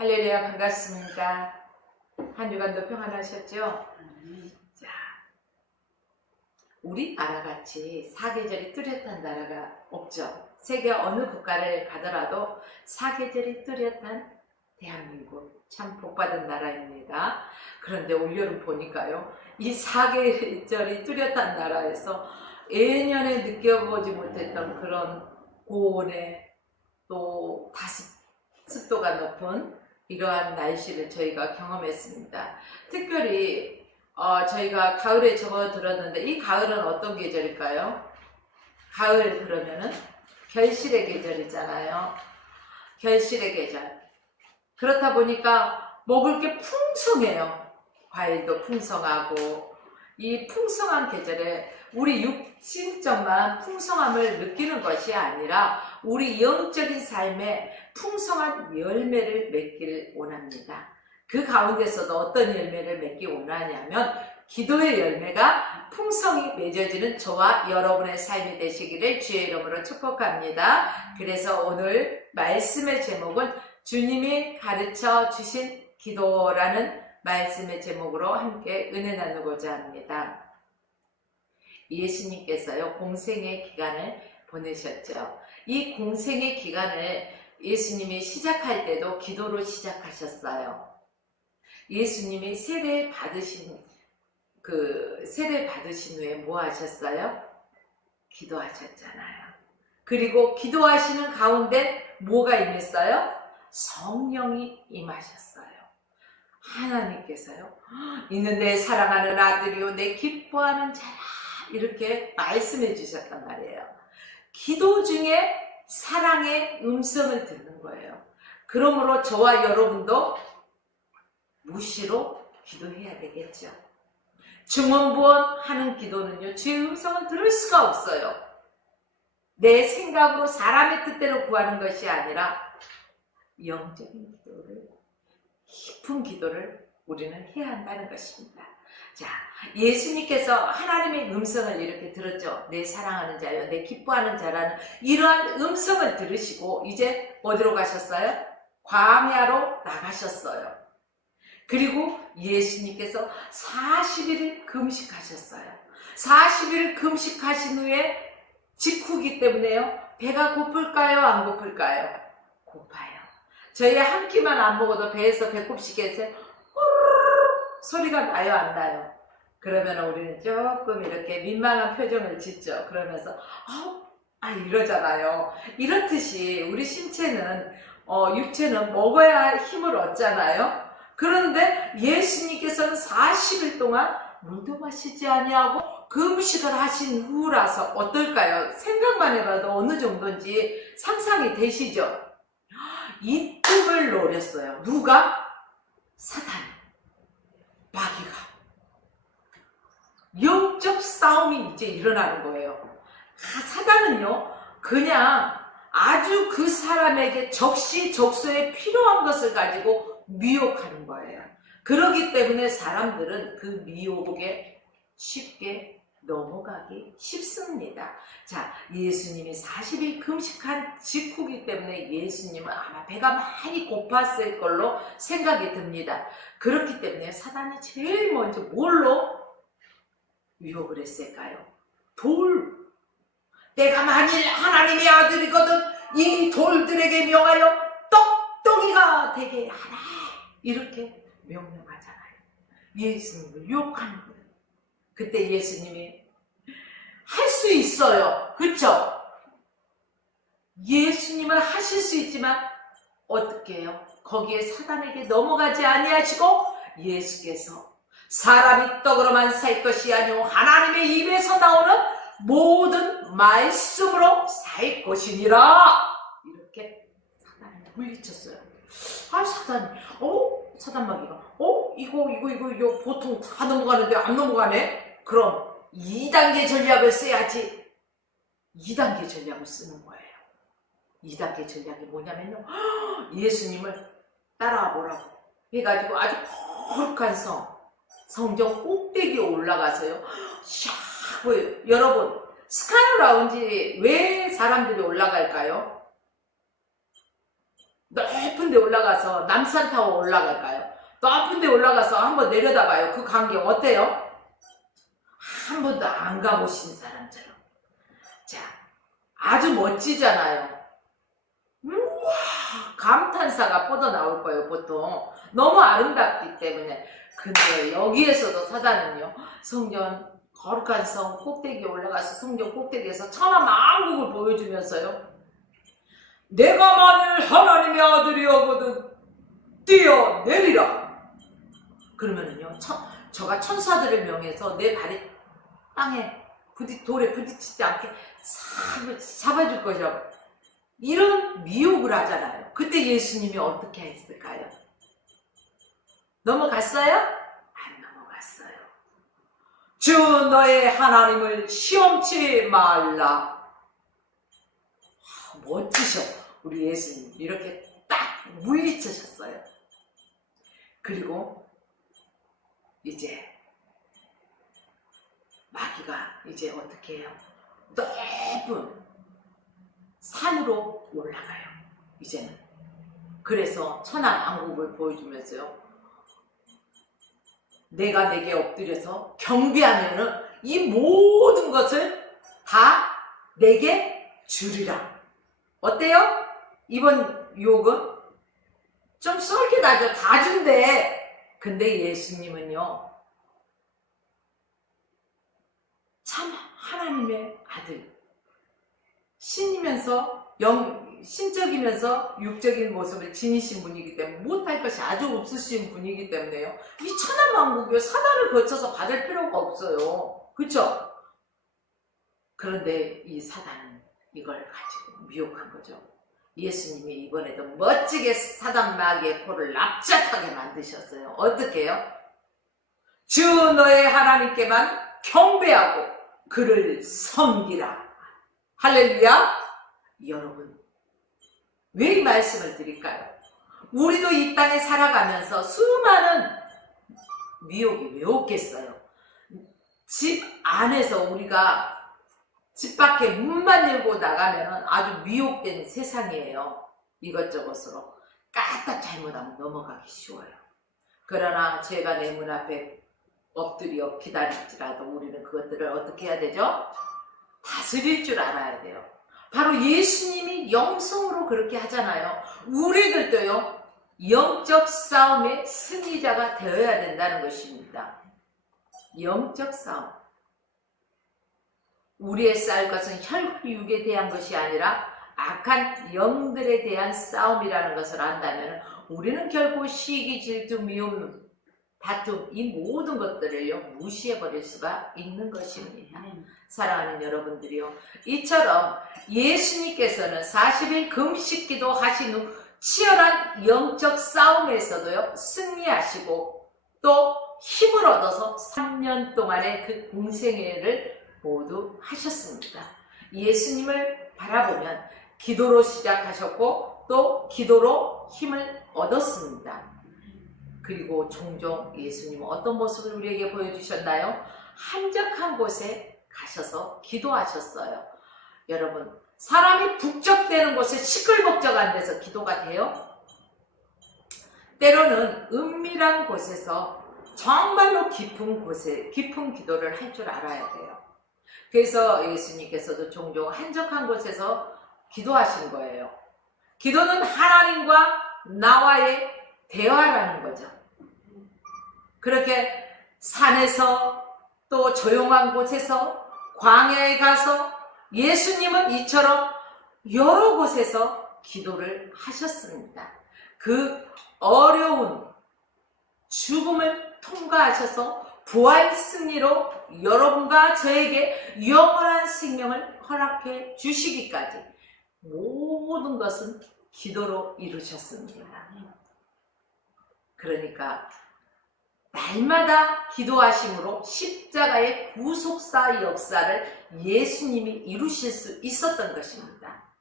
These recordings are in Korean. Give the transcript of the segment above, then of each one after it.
할렐루야, 반갑습니다. 한 주간도 평안하셨죠? 자, 우리나라 같이 사계절이 뚜렷한 나라가 없죠. 세계 어느 국가를 가더라도 사계절이 뚜렷한 대한민국, 참 복받은 나라입니다. 그런데 올여름 보니까요, 이 사계절이 뚜렷한 나라에서 예년에 느껴보지 못했던 그런 고온의 또 습도가 높은 이러한 날씨를 저희가 경험했습니다. 특별히 저희가 가을에 접어들었는데, 이 가을은 어떤 계절일까요? 가을 그러면은 결실의 계절이잖아요. 결실의 계절. 그렇다 보니까 먹을 게 풍성해요. 과일도 풍성하고, 이 풍성한 계절에 우리 육신적만 풍성함을 느끼는 것이 아니라 우리 영적인 삶에 풍성한 열매를 맺기를 원합니다. 그 가운데서도 어떤 열매를 맺기 원하냐면 기도의 열매가 풍성히 맺어지는 저와 여러분의 삶이 되시기를 주의 이름으로 축복합니다. 그래서 오늘 말씀의 제목은 주님이 가르쳐 주신 기도라는 말씀의 제목으로 함께 은혜 나누고자 합니다. 예수님께서요, 공생의 기간을 보내셨죠. 이 공생의 기간을 예수님이 시작할 때도 기도로 시작하셨어요. 예수님이 세례 받으신 후에 뭐 하셨어요? 기도하셨잖아요. 그리고 기도하시는 가운데 뭐가 임했어요? 성령이 임하셨어요. 하나님께서요, 이는 내 사랑하는 아들이요 내 기뻐하는 자라, 이렇게 말씀해 주셨단 말이에요. 기도 중에 사랑의 음성을 듣는 거예요. 그러므로 저와 여러분도 무시로 기도해야 되겠죠. 중언부언하는 기도는요, 주의 음성을 들을 수가 없어요. 내 생각으로 사람의 뜻대로 구하는 것이 아니라 영적인 기도를, 깊은 기도를 우리는 해야 한다는 것입니다. 자, 예수님께서 하나님의 음성을 이렇게 들었죠. 내 사랑하는 자요, 내 기뻐하는 자라는 이러한 음성을 들으시고 이제 어디로 가셨어요? 광야로 나가셨어요. 그리고 예수님께서 40일을 금식하셨어요. 40일을 금식하신 후에 직후기 때문에요, 배가 고플까요? 안 고플까요? 고파요. 저희 한 끼만 안 먹어도 배에서 배꼽시계에서 소리가 나요, 안 나요? 그러면 우리는 조금 이렇게 민망한 표정을 짓죠. 그러면서 이러잖아요. 이렇듯이 우리 신체는 육체는 먹어야 힘을 얻잖아요. 그런데 예수님께서는 40일 동안 물도 마시지 아니하고 금식을 하신 후라서 어떨까요? 생각만 해봐도 어느 정도인지 상상이 되시죠? 이 뜸을 노렸어요. 누가? 사탄, 마귀가. 영적 싸움이 이제 일어나는 거예요. 사단은요, 그냥 아주 그 사람에게 적시적소에 필요한 것을 가지고 미혹하는 거예요. 그렇기 때문에 사람들은 그 미혹에 쉽게 넘어가기 쉽습니다. 자, 예수님이 40일 금식한 직후기 때문에 예수님은 아마 배가 많이 고팠을 걸로 생각이 듭니다. 그렇기 때문에 사단이 제일 먼저 뭘로 유혹을 했을까요? 돌. 내가 만일 하나님의 아들이거든 이 돌들에게 명하여 떡덩이가 되게 하라, 이렇게 명령하잖아요. 예수님을 유혹하는 거예요. 그때 예수님이 할 수 있어요. 그쵸? 예수님은 하실 수 있지만 어떻게 해요? 거기에 사단에게 넘어가지 아니하시고 예수께서 사람이 떡으로만 살 것이 아니오 하나님의 입에서 나오는 모든 말씀으로 살 것이니라, 이렇게 사단을 물리쳤어요. 사단마귀가 이거 보통 다 넘어가는데 안 넘어가네? 그럼 2단계 전략을 써야지. 2단계 전략을 쓰는 거예요. 2단계 전략이 뭐냐면요, 예수님을 따라와 보라고 해가지고 아주 거룩한 성전 꼭대기에 올라가서요, 샥 보여요. 여러분, 스카이 라운지 왜 사람들이 올라갈까요? 높은 데 올라가서 남산 타워 올라갈까요? 높은 데 올라가서 한번 내려다봐요. 그 광경 어때요? 한 번도 안 가보신 사람처럼. 자, 아주 멋지잖아요. 우와, 감탄사가 뻗어나올 거예요, 보통. 너무 아름답기 때문에. 근데 여기에서도 사단은요, 성전, 거룩한 성 꼭대기에 올라가서 성전 꼭대기에서 천하만국을 보여주면서요, 내가 만일 하나님의 아들이어거든 뛰어내리라. 그러면은요, 저가 천사들을 명해서 내 발이 땅에 돌에 부딪히지 않게 잡아줄 것이라고. 이런 미혹을 하잖아요. 그때 예수님이 어떻게 했을까요? 넘어갔어요? 안 넘어갔어요. 주 너의 하나님을 시험치 말라. 멋지셔. 우리 예수님 이렇게 딱 물리치셨어요. 그리고 이제 마귀가 이제 어떻게 해요? 높은 산으로 올라가요. 이제는. 그래서 천하만국을 보여주면서요, 내가 내게 엎드려서 경배하면은 이 모든 것을 다 내게 주리라. 어때요? 이번 유혹은 좀 쏠게 나죠. 다 준대. 근데 예수님은요, 참 하나님의 아들, 신이면서 신적이면서 육적인 모습을 지니신 분이기 때문에 못할 것이 아주 없으신 분이기 때문에요, 이 천하만국이요, 사단을 거쳐서 받을 필요가 없어요. 그쵸? 그런데 이 사단은 이걸 가지고 미혹한 거죠. 예수님이 이번에도 멋지게 사단 마귀의 포를 납작하게 만드셨어요. 어떻게 해요? 주 너의 하나님께만 경배하고 그를 섬기라. 할렐루야. 여러분, 왜 이 말씀을 드릴까요? 우리도 이 땅에 살아가면서 수많은 미혹이 왜 없겠어요? 집 안에서 우리가 집 밖에 문만 열고 나가면 아주 미혹된 세상이에요. 이것저것으로 까딱 잘못하면 넘어가기 쉬워요. 그러나 죄가 내 문 앞에 엎드려 기다릴지라도 우리는 그것들을 어떻게 해야 되죠? 다스릴 줄 알아야 돼요. 바로 예수님이 영성으로 그렇게 하잖아요. 우리들도요, 영적 싸움의 승리자가 되어야 된다는 것입니다. 영적 싸움. 우리의 싸울 것은 혈육에 대한 것이 아니라 악한 영들에 대한 싸움이라는 것을 안다면 우리는 결코 시기, 질투, 미움, 다툼, 이 모든 것들을요, 무시해버릴 수가 있는 것입니다. 사랑하는 여러분들이요, 이처럼 예수님께서는 40일 금식기도 하신 후 치열한 영적 싸움에서도요, 승리하시고 또 힘을 얻어서 3년 동안의 그 공생애를 모두 하셨습니다. 예수님을 바라보면 기도로 시작하셨고 또 기도로 힘을 얻었습니다. 그리고 종종 예수님은 어떤 모습을 우리에게 보여주셨나요? 한적한 곳에 가셔서 기도하셨어요. 여러분, 사람이 북적대는 곳에 시끌벅적한 데서 기도가 돼요? 때로는 은밀한 곳에서 정말로 깊은 곳에 깊은 기도를 할 줄 알아야 돼요. 그래서 예수님께서도 종종 한적한 곳에서 기도하신 거예요. 기도는 하나님과 나와의 대화라는 거죠. 그렇게 산에서 또 조용한 곳에서 광야에 가서 예수님은 이처럼 여러 곳에서 기도를 하셨습니다. 그 어려운 죽음을 통과하셔서 부활 승리로 여러분과 저에게 영원한 생명을 허락해 주시기까지 모든 것은 기도로 이루셨습니다. 그러니까 날마다 기도하심으로 십자가의 구속사 역사를 예수님이 이루실 수 있었던 것입니다.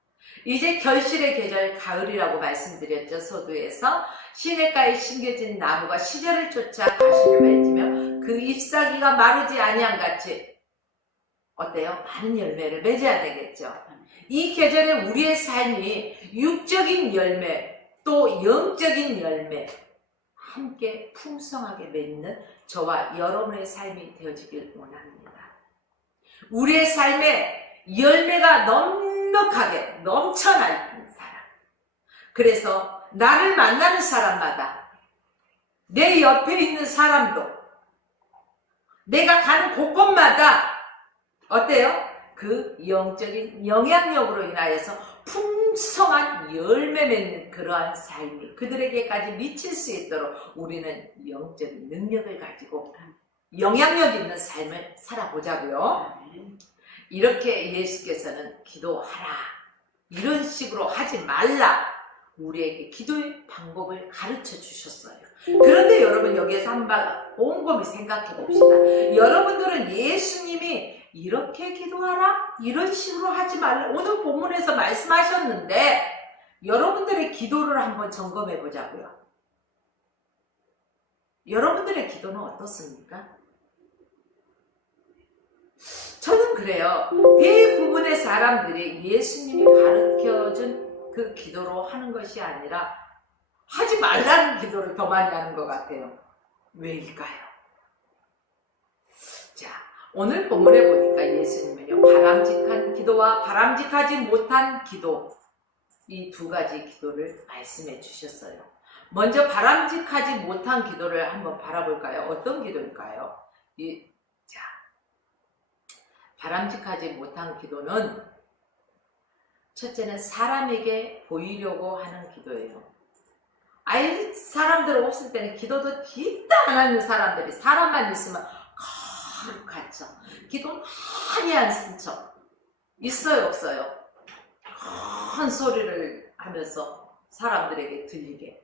이제 결실의 계절 가을이라고 말씀드렸죠. 서두에서 시냇가에 심겨진 나무가 시절을 쫓아 가시를 맺으며 그 잎사귀가 마르지 아니함같이 어때요? 많은 열매를 맺어야 되겠죠. 이 계절에 우리의 삶이 육적인 열매 또 영적인 열매 함께 풍성하게 맺는 저와 여러분의 삶이 되어지길 원합니다. 우리의 삶에 열매가 넉넉하게 넘쳐나는 사람. 그래서 나를 만나는 사람마다, 내 옆에 있는 사람도, 내가 가는 곳곳마다 어때요? 그 영적인 영향력으로 인하여서 풍성한 열매 맺는 그러한 삶이 그들에게까지 미칠 수 있도록 우리는 영적인 능력을 가지고 영향력 있는 삶을 살아보자고요. 이렇게 예수께서는 기도하라, 이런 식으로 하지 말라, 우리에게 기도의 방법을 가르쳐 주셨어요. 그런데 여러분, 여기에서 한번 곰곰이 생각해 봅시다. 여러분들은 예수님이 이렇게 기도하라, 이런 식으로 하지 말라, 오늘 본문에서 말씀하셨는데 여러분들의 기도를 한번 점검해 보자고요. 여러분들의 기도는 어떻습니까? 저는 그래요. 대부분의 사람들이 예수님이 가르쳐준 그 기도로 하는 것이 아니라 하지 말라는 기도를 더 많이 하는 것 같아요. 왜일까요? 자, 오늘 본문에 보니까 예수님은요, 바람직한 기도와 바람직하지 못한 기도, 이 두 가지 기도를 말씀해 주셨어요. 먼저 바람직하지 못한 기도를 한번 바라볼까요? 어떤 기도일까요? 자, 바람직하지 못한 기도는 첫째는 사람에게 보이려고 하는 기도예요. 아예 사람들 없을 때는 기도도 진짜 안 하는 사람들이, 사람만 있으면 거룩하죠. 기도 많이 안 쓴 척. 있어요, 없어요? 큰 소리를 하면서 사람들에게 들리게.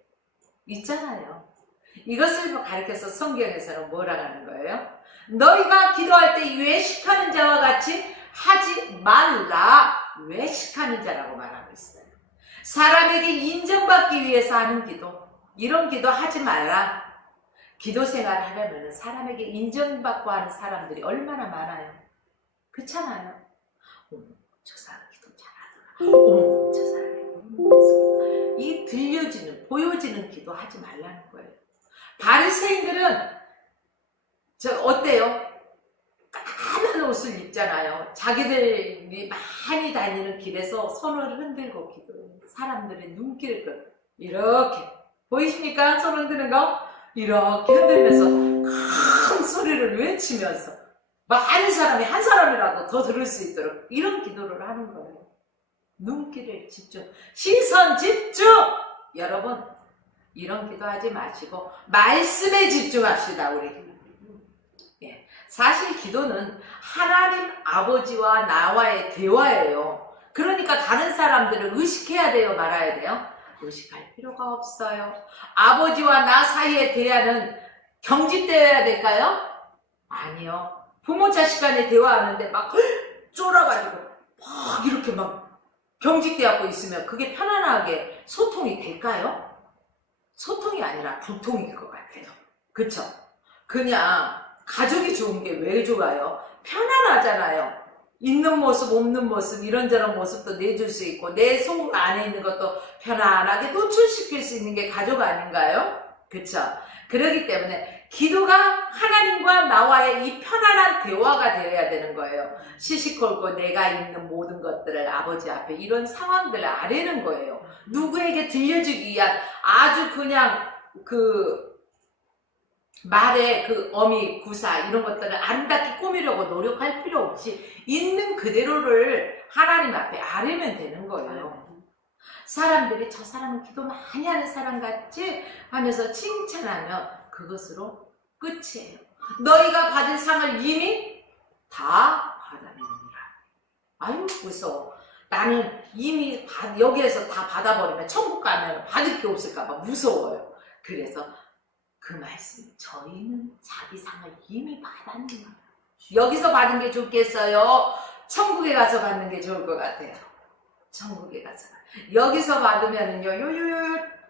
있잖아요. 이것을 가리켜서 성경에서는 뭐라고 하는 거예요? 너희가 기도할 때 외식하는 자와 같이 하지 말라. 외식하는 자라고 말하고 있어요. 사람에게 인정받기 위해서 하는 기도, 이런 기도 하지 말라. 기도 생활을 하려면 사람에게 인정받고 하는 사람들이 얼마나 많아요. 그렇잖아요. 저 사람 기도 잘하더라. 저 사람이 이 들려지는, 보여지는 기도 하지 말라는 거예요. 바리새인들은 어때요? 까만 옷을 입잖아요. 자기들이 많이 다니는 길에서 손을 흔들고 기도해요. 사람들의 눈길을 끌고 이렇게, 보이십니까? 손 흔드는 거? 이렇게 흔들면서 큰 소리를 외치면서 많은 사람이 한 사람이라도 더 들을 수 있도록 이런 기도를 하는 거예요. 눈길을 집중, 시선 집중! 여러분, 이런 기도하지 마시고 말씀에 집중합시다. 우리 사실 기도는 하나님 아버지와 나와의 대화예요. 그러니까 다른 사람들을 의식해야 돼요, 말아야 돼요? 의식할 필요가 없어요. 아버지와 나 사이의 대화는 경직되어야 될까요? 아니요. 부모 자식 간에 대화하는데 막 쫄아가지고 막 이렇게 막 경직되어 있으면 그게 편안하게 소통이 될까요? 소통이 아니라 불통일 것 같아요. 그쵸? 그냥 가족이 좋은 게 왜 좋아요? 편안하잖아요. 있는 모습, 없는 모습, 이런저런 모습도 내줄 수 있고 내 속 안에 있는 것도 편안하게 노출시킬 수 있는 게 가족 아닌가요? 그쵸? 그렇기 때문에 기도가 하나님과 나와의 이 편안한 대화가 되어야 되는 거예요. 시시콜콜 내가 있는 모든 것들을 아버지 앞에, 이런 상황들을 아뢰는 거예요. 누구에게 들려주기 위한 아주 그냥 말의 어미, 구사 이런 것들을 아름답게 꾸미려고 노력할 필요 없이 있는 그대로를 하나님 앞에 아뢰면 되는 거예요. 사람들이 저 사람은 기도 많이 하는 사람 같지? 하면서 칭찬하면 그것으로 끝이에요. 너희가 받은 상을 이미 다 받아내느니라. 아유 무서워. 나는 이미 여기에서 다 받아버리면 천국 가면 받을 게 없을까봐 무서워요. 그래서 그 말씀, 저희는 자기 상을 이미 받았느니라. 여기서 받은 게 좋겠어요? 천국에 가서 받는 게 좋을 것 같아요. 천국에 가서. 여기서 받으면은요,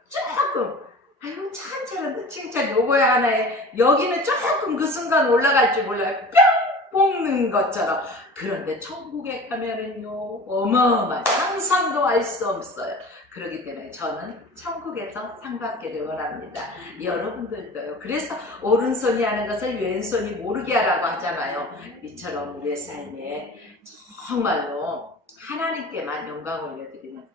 조금, 아유, 참 잘한다, 칭찬 요거야 하나에, 여기는 조금 그 순간 올라갈 줄 몰라요. 뿅! 뽑는 것처럼. 그런데 천국에 가면은요, 어마어마한 상상도 할 수 없어요. 그렇기 때문에 저는 천국에서 상 받기를 원합니다. 여러분들도요. 그래서 오른손이 하는 것을 왼손이 모르게 하라고 하잖아요. 이처럼 우리의 삶에 정말로 하나님께만 영광 올려드리는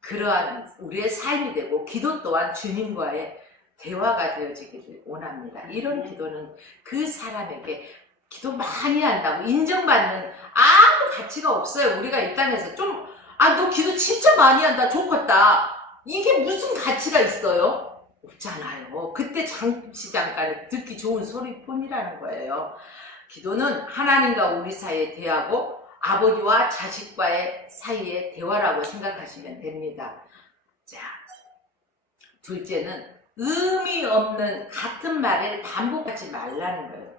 그러한 우리의 삶이 되고, 기도 또한 주님과의 대화가 되어지기를 원합니다. 이런 기도는 그 사람에게 기도 많이 한다고 인정받는 아무 가치가 없어요. 우리가 이 땅에서 좀, 너 기도 진짜 많이 한다, 좋겠다, 이게 무슨 가치가 있어요? 없잖아요. 그때 잠깐에 듣기 좋은 소리뿐이라는 거예요. 기도는 하나님과 우리 사이에 대하고 아버지와 자식과의 사이의 대화라고 생각하시면 됩니다. 자, 둘째는 의미 없는 같은 말을 반복하지 말라는 거예요.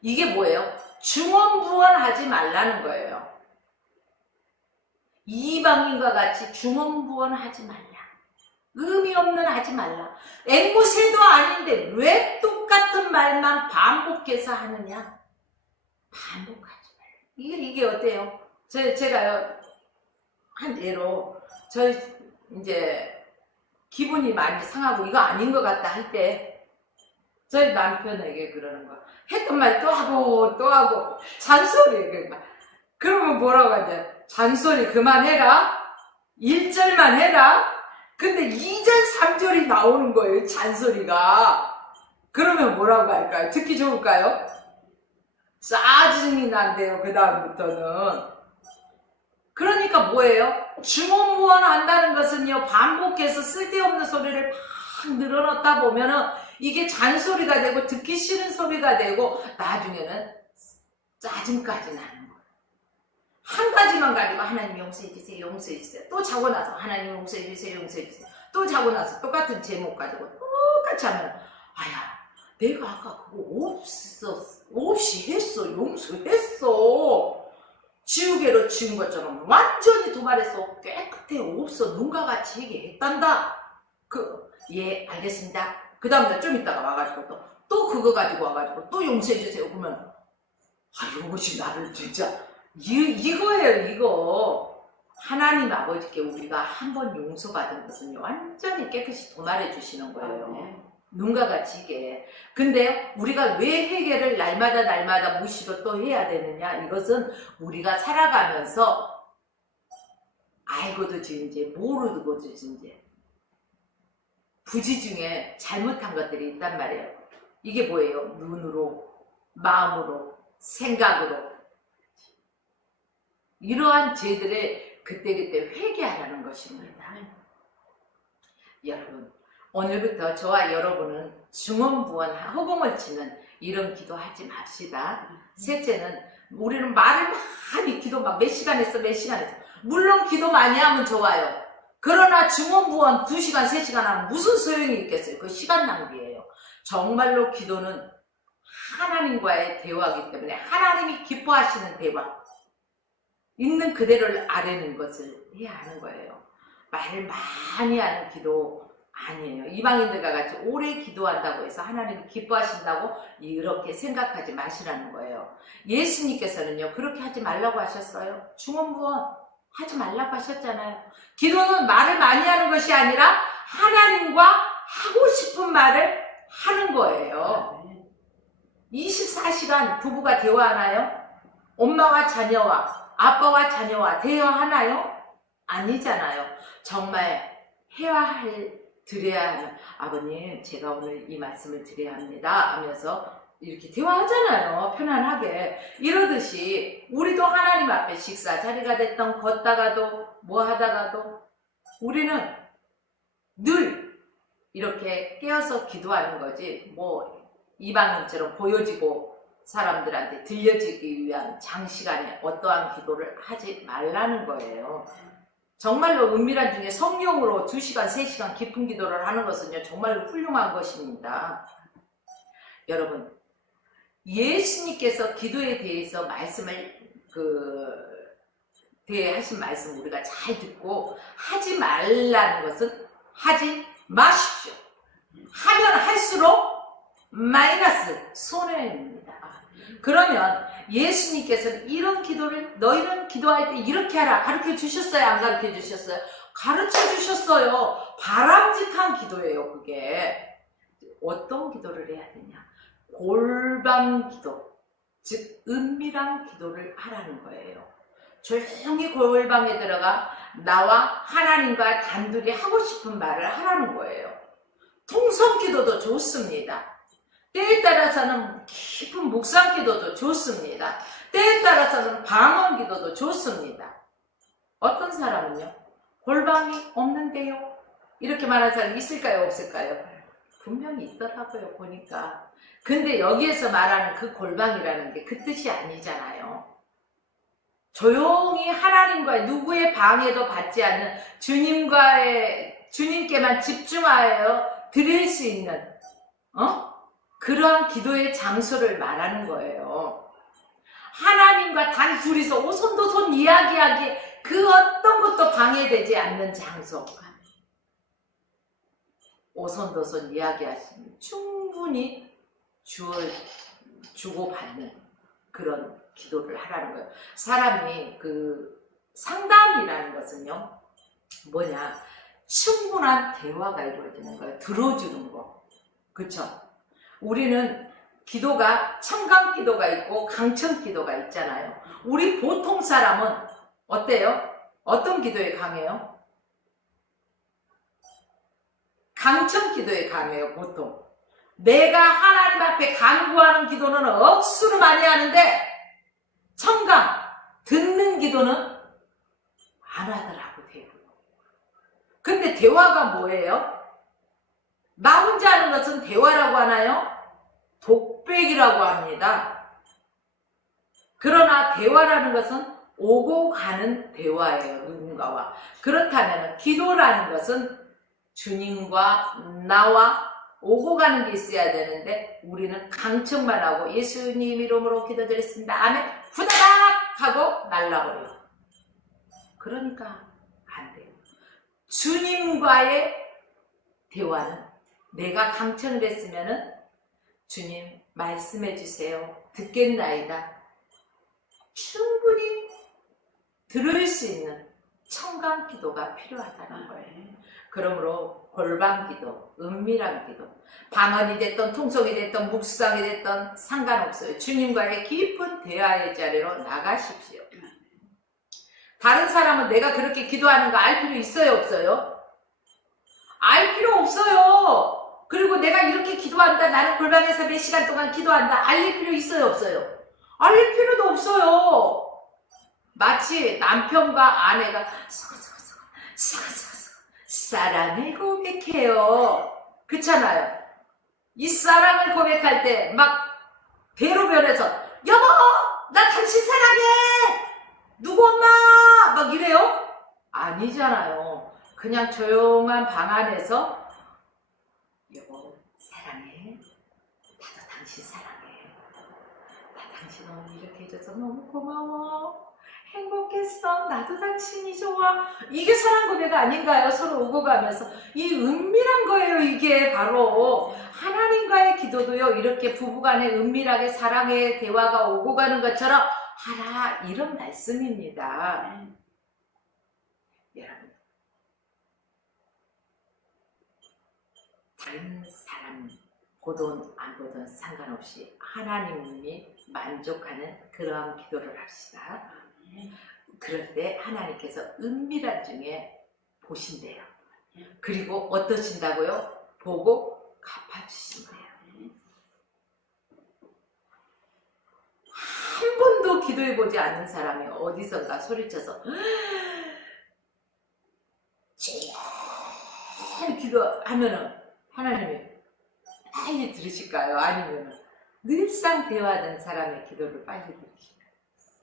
이게 뭐예요? 중언부언하지 말라는 거예요. 이방인과 같이 중언부언하지 말라. 의미 없는 하지 말라. 앵무새도 아닌데 왜 똑같은 말만 반복해서 하느냐? 반복하지 말라. 이게 어때요? 제가요, 한 예로, 저희 이제 기분이 많이 상하고 이거 아닌 것 같다 할 때 저희 남편에게 그러는 거야. 했던 말 또 하고 또 하고 잔소리. 그러면 뭐라고 하냐? 잔소리 그만해라. 1절만 해라. 근데 2절 3절이 나오는 거예요, 잔소리가. 그러면 뭐라고 할까요? 듣기 좋을까요? 짜증이 난대요, 그 다음부터는. 그러니까 뭐예요? 중언부언 한다는 것은요, 반복해서 쓸데없는 소리를 막 늘어놓다 보면은 이게 잔소리가 되고 듣기 싫은 소리가 되고 나중에는 짜증까지 나는 거예요. 한 가지만 가지고 하나님 용서해주세요, 용서해주세요. 또 자고 나서 하나님 용서해주세요, 용서해주세요. 또 자고 나서 똑같은 제목 가지고 똑같이 하면, 아야, 내가 아까 그거 없이 했어, 용서했어. 지우개로 지운 것처럼 완전히 도말해서 깨끗해, 없어, 눈과 같이 얘기했단다. 예, 알겠습니다. 그 다음날 좀 있다가 와가지고 또 그거 가지고 와가지고 또 용서해주세요. 그러면, 이것이 나를 진짜, 이거예요, 이거. 하나님 아버지께 우리가 한번 용서받은 것은 완전히 깨끗이 도말해 주시는 거예요. 눈과 같이 이게. 근데 우리가 왜 회개를 날마다 무시로 또 해야 되느냐? 이것은 우리가 살아가면서 알고도 지은 죄, 모르고도 지은 죄, 부지 중에 잘못한 것들이 있단 말이에요. 이게 뭐예요? 눈으로, 마음으로, 생각으로. 이러한 죄들을 그때그때 회개하라는 것입니다. 여러분, 오늘부터 저와 여러분은 중언부언, 허공을 치는 이런 기도하지 맙시다. 셋째는 우리는 말을 많이 기도 막 몇 시간 했어. 물론 기도 많이 하면 좋아요. 그러나 중언부언 2시간, 3시간 하면 무슨 소용이 있겠어요? 그 시간 낭비예요. 정말로 기도는 하나님과의 대화이기 때문에 하나님이 기뻐하시는 대화, 있는 그대로를 아뢰는 것을 해야 하는 거예요. 말을 많이 하는 기도 아니에요. 이방인들과 같이 오래 기도한다고 해서 하나님이 기뻐하신다고 이렇게 생각하지 마시라는 거예요. 예수님께서는요, 그렇게 하지 말라고 하셨어요. 중언부언 하지 말라고 하셨잖아요. 기도는 말을 많이 하는 것이 아니라 하나님과 하고 싶은 말을 하는 거예요. 24시간 부부가 대화하나요? 엄마와 자녀와, 아빠와 자녀와 대화하나요? 아니잖아요. 정말 드려야 하는, 아버님 제가 오늘 이 말씀을 드려야 합니다 하면서 이렇게 대화하잖아요. 편안하게. 이러듯이 우리도 하나님 앞에 식사 자리가 됐던, 걷다가도 뭐 하다가도 우리는 늘 이렇게 깨어서 기도하는 거지, 뭐 이방인처럼 보여지고 사람들한테 들려지기 위한 장시간에 어떠한 기도를 하지 말라는 거예요. 정말로 은밀한 중에 성령으로 2시간, 3시간 깊은 기도를 하는 것은요, 정말로 훌륭한 것입니다. 여러분, 예수님께서 기도에 대해서 하신 말씀 우리가 잘 듣고, 하지 말라는 것은 하지 마십시오. 하면 할수록 마이너스, 손해입니다. 그러면 예수님께서는 이런 기도를 너희는 기도할 때 이렇게 하라 가르쳐 주셨어요? 안 가르쳐 주셨어요? 가르쳐 주셨어요. 바람직한 기도예요. 그게 어떤 기도를 해야 되냐? 골방 기도, 즉 은밀한 기도를 하라는 거예요. 조용히 골방에 들어가 나와 하나님과 단둘이 하고 싶은 말을 하라는 거예요. 통성 기도도 좋습니다. 때에 따라서는 깊은 묵상 기도도 좋습니다. 때에 따라서는 방언 기도도 좋습니다. 어떤 사람은요? 골방이 없는데요? 이렇게 말하는 사람이 있을까요? 없을까요? 분명히 있더라고요. 보니까. 근데 여기에서 말하는 그 골방이라는 게 그 뜻이 아니잖아요. 조용히 하나님과 누구의 방해도 받지 않는 주님께만 집중하여 드릴 수 있는 그러한 기도의 장소를 말하는 거예요. 하나님과 단 둘이서 오손도손 이야기하기 그 어떤 것도 방해되지 않는 장소. 오손도손 이야기하시면 충분히 주고받는 그런 기도를 하라는 거예요. 사람이 그 상담이라는 것은요, 뭐냐, 충분한 대화가 이루어지는 거예요. 들어주는 거. 그쵸? 우리는 기도가 청강 기도가 있고 강청 기도가 있잖아요. 우리 보통 사람은 어때요? 어떤 기도에 강해요? 강청 기도에 강해요. 보통 내가 하나님 앞에 간구하는 기도는 억수로 많이 하는데 청강, 듣는 기도는 안 하더라고 대부분. 근데 대화가 뭐예요? 나 혼자 하는 것은 대화라고 하나요? 독백이라고 합니다. 그러나 대화라는 것은 오고 가는 대화예요. 누군가와. 그렇다면 기도라는 것은 주님과 나와 오고 가는 게 있어야 되는데 우리는 강청만 하고 예수님 이름으로 기도드렸습니다. 아멘 후다닥 하고 날라버려요. 그러니까 안 돼요. 주님과의 대화는 내가 강청을 했으면은 주님 말씀해 주세요. 듣겠나이다. 충분히 들을 수 있는 청강 기도가 필요하다는 거예요. 그러므로 골방 기도, 은밀한 기도, 방언이 됐던 통성이 됐던 묵상이 됐던 상관없어요. 주님과의 깊은 대화의 자리로 나가십시오. 다른 사람은 내가 그렇게 기도하는 거 알 필요 있어요? 없어요? 알 필요 없어요. 그리고 내가 이렇게 기도한다, 나는 골방에서 몇 시간 동안 기도한다, 알릴 필요 있어요? 없어요? 알릴 필요도 없어요. 마치 남편과 아내가 사랑을 고백해요. 그렇잖아요. 이 사랑을 고백할 때 막 배로 변해서 여보 나 당신 사랑해 누구 엄마 막 이래요? 아니잖아요. 그냥 조용한 방 안에서 여보 사랑해 나도 당신 사랑해 나 당신 오늘 이렇게 해줘서 너무 고마워 행복했어. 나도 당신이 좋아. 이게 사랑 고백 아닌가요? 서로 오고 가면서. 이 은밀한 거예요. 이게 바로 하나님과의 기도도요. 이렇게 부부간에 은밀하게 사랑의 대화가 오고 가는 것처럼 하라. 이런 말씀입니다. 여러분 다른 사람 보든 안 보든 상관없이 하나님이 만족하는 그러한 기도를 합시다. 그럴 때 하나님께서 은밀한 중에 보신대요. 그리고 어떠신다고요? 보고 갚아주신대요. 한 번도 기도해보지 않는 사람이 어디선가 소리쳐서 제일 기도하면은 하나님이 빨리 들으실까요? 아니면 늘상 대화하는 사람의 기도를 빨리 들으실까요?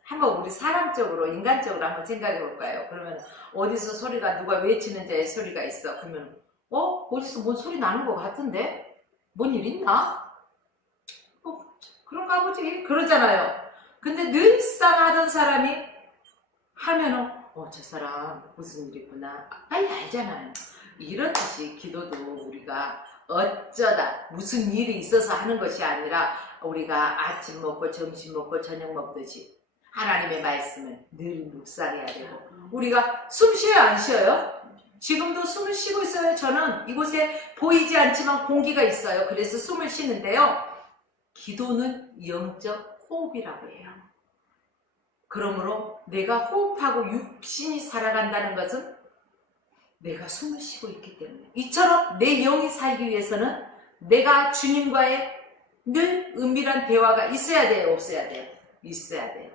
한번 우리 사람적으로 인간적으로 한번 생각해 볼까요? 그러면 어디서 소리가 누가 외치는 자의 소리가 있어. 그러면 어디서 뭔 소리 나는 것 같은데? 뭔 일 있나? 그런가 보지 그러잖아요. 근데 늘상 하던 사람이 하면은 저 사람 무슨 일 있구나 빨리 알잖아요. 이렇듯이 기도도 우리가 어쩌다 무슨 일이 있어서 하는 것이 아니라 우리가 아침 먹고 점심 먹고 저녁 먹듯이 하나님의 말씀을 늘 묵상해야 되고 우리가 숨 쉬어요 안 쉬어요? 지금도 숨을 쉬고 있어요. 저는 이곳에 보이지 않지만 공기가 있어요. 그래서 숨을 쉬는데요. 기도는 영적 호흡이라고 해요. 그러므로 내가 호흡하고 육신이 살아간다는 것은 내가 숨을 쉬고 있기 때문에 이처럼 내 영이 살기 위해서는 내가 주님과의 늘 은밀한 대화가 있어야 돼요? 없어야 돼요? 있어야 돼요.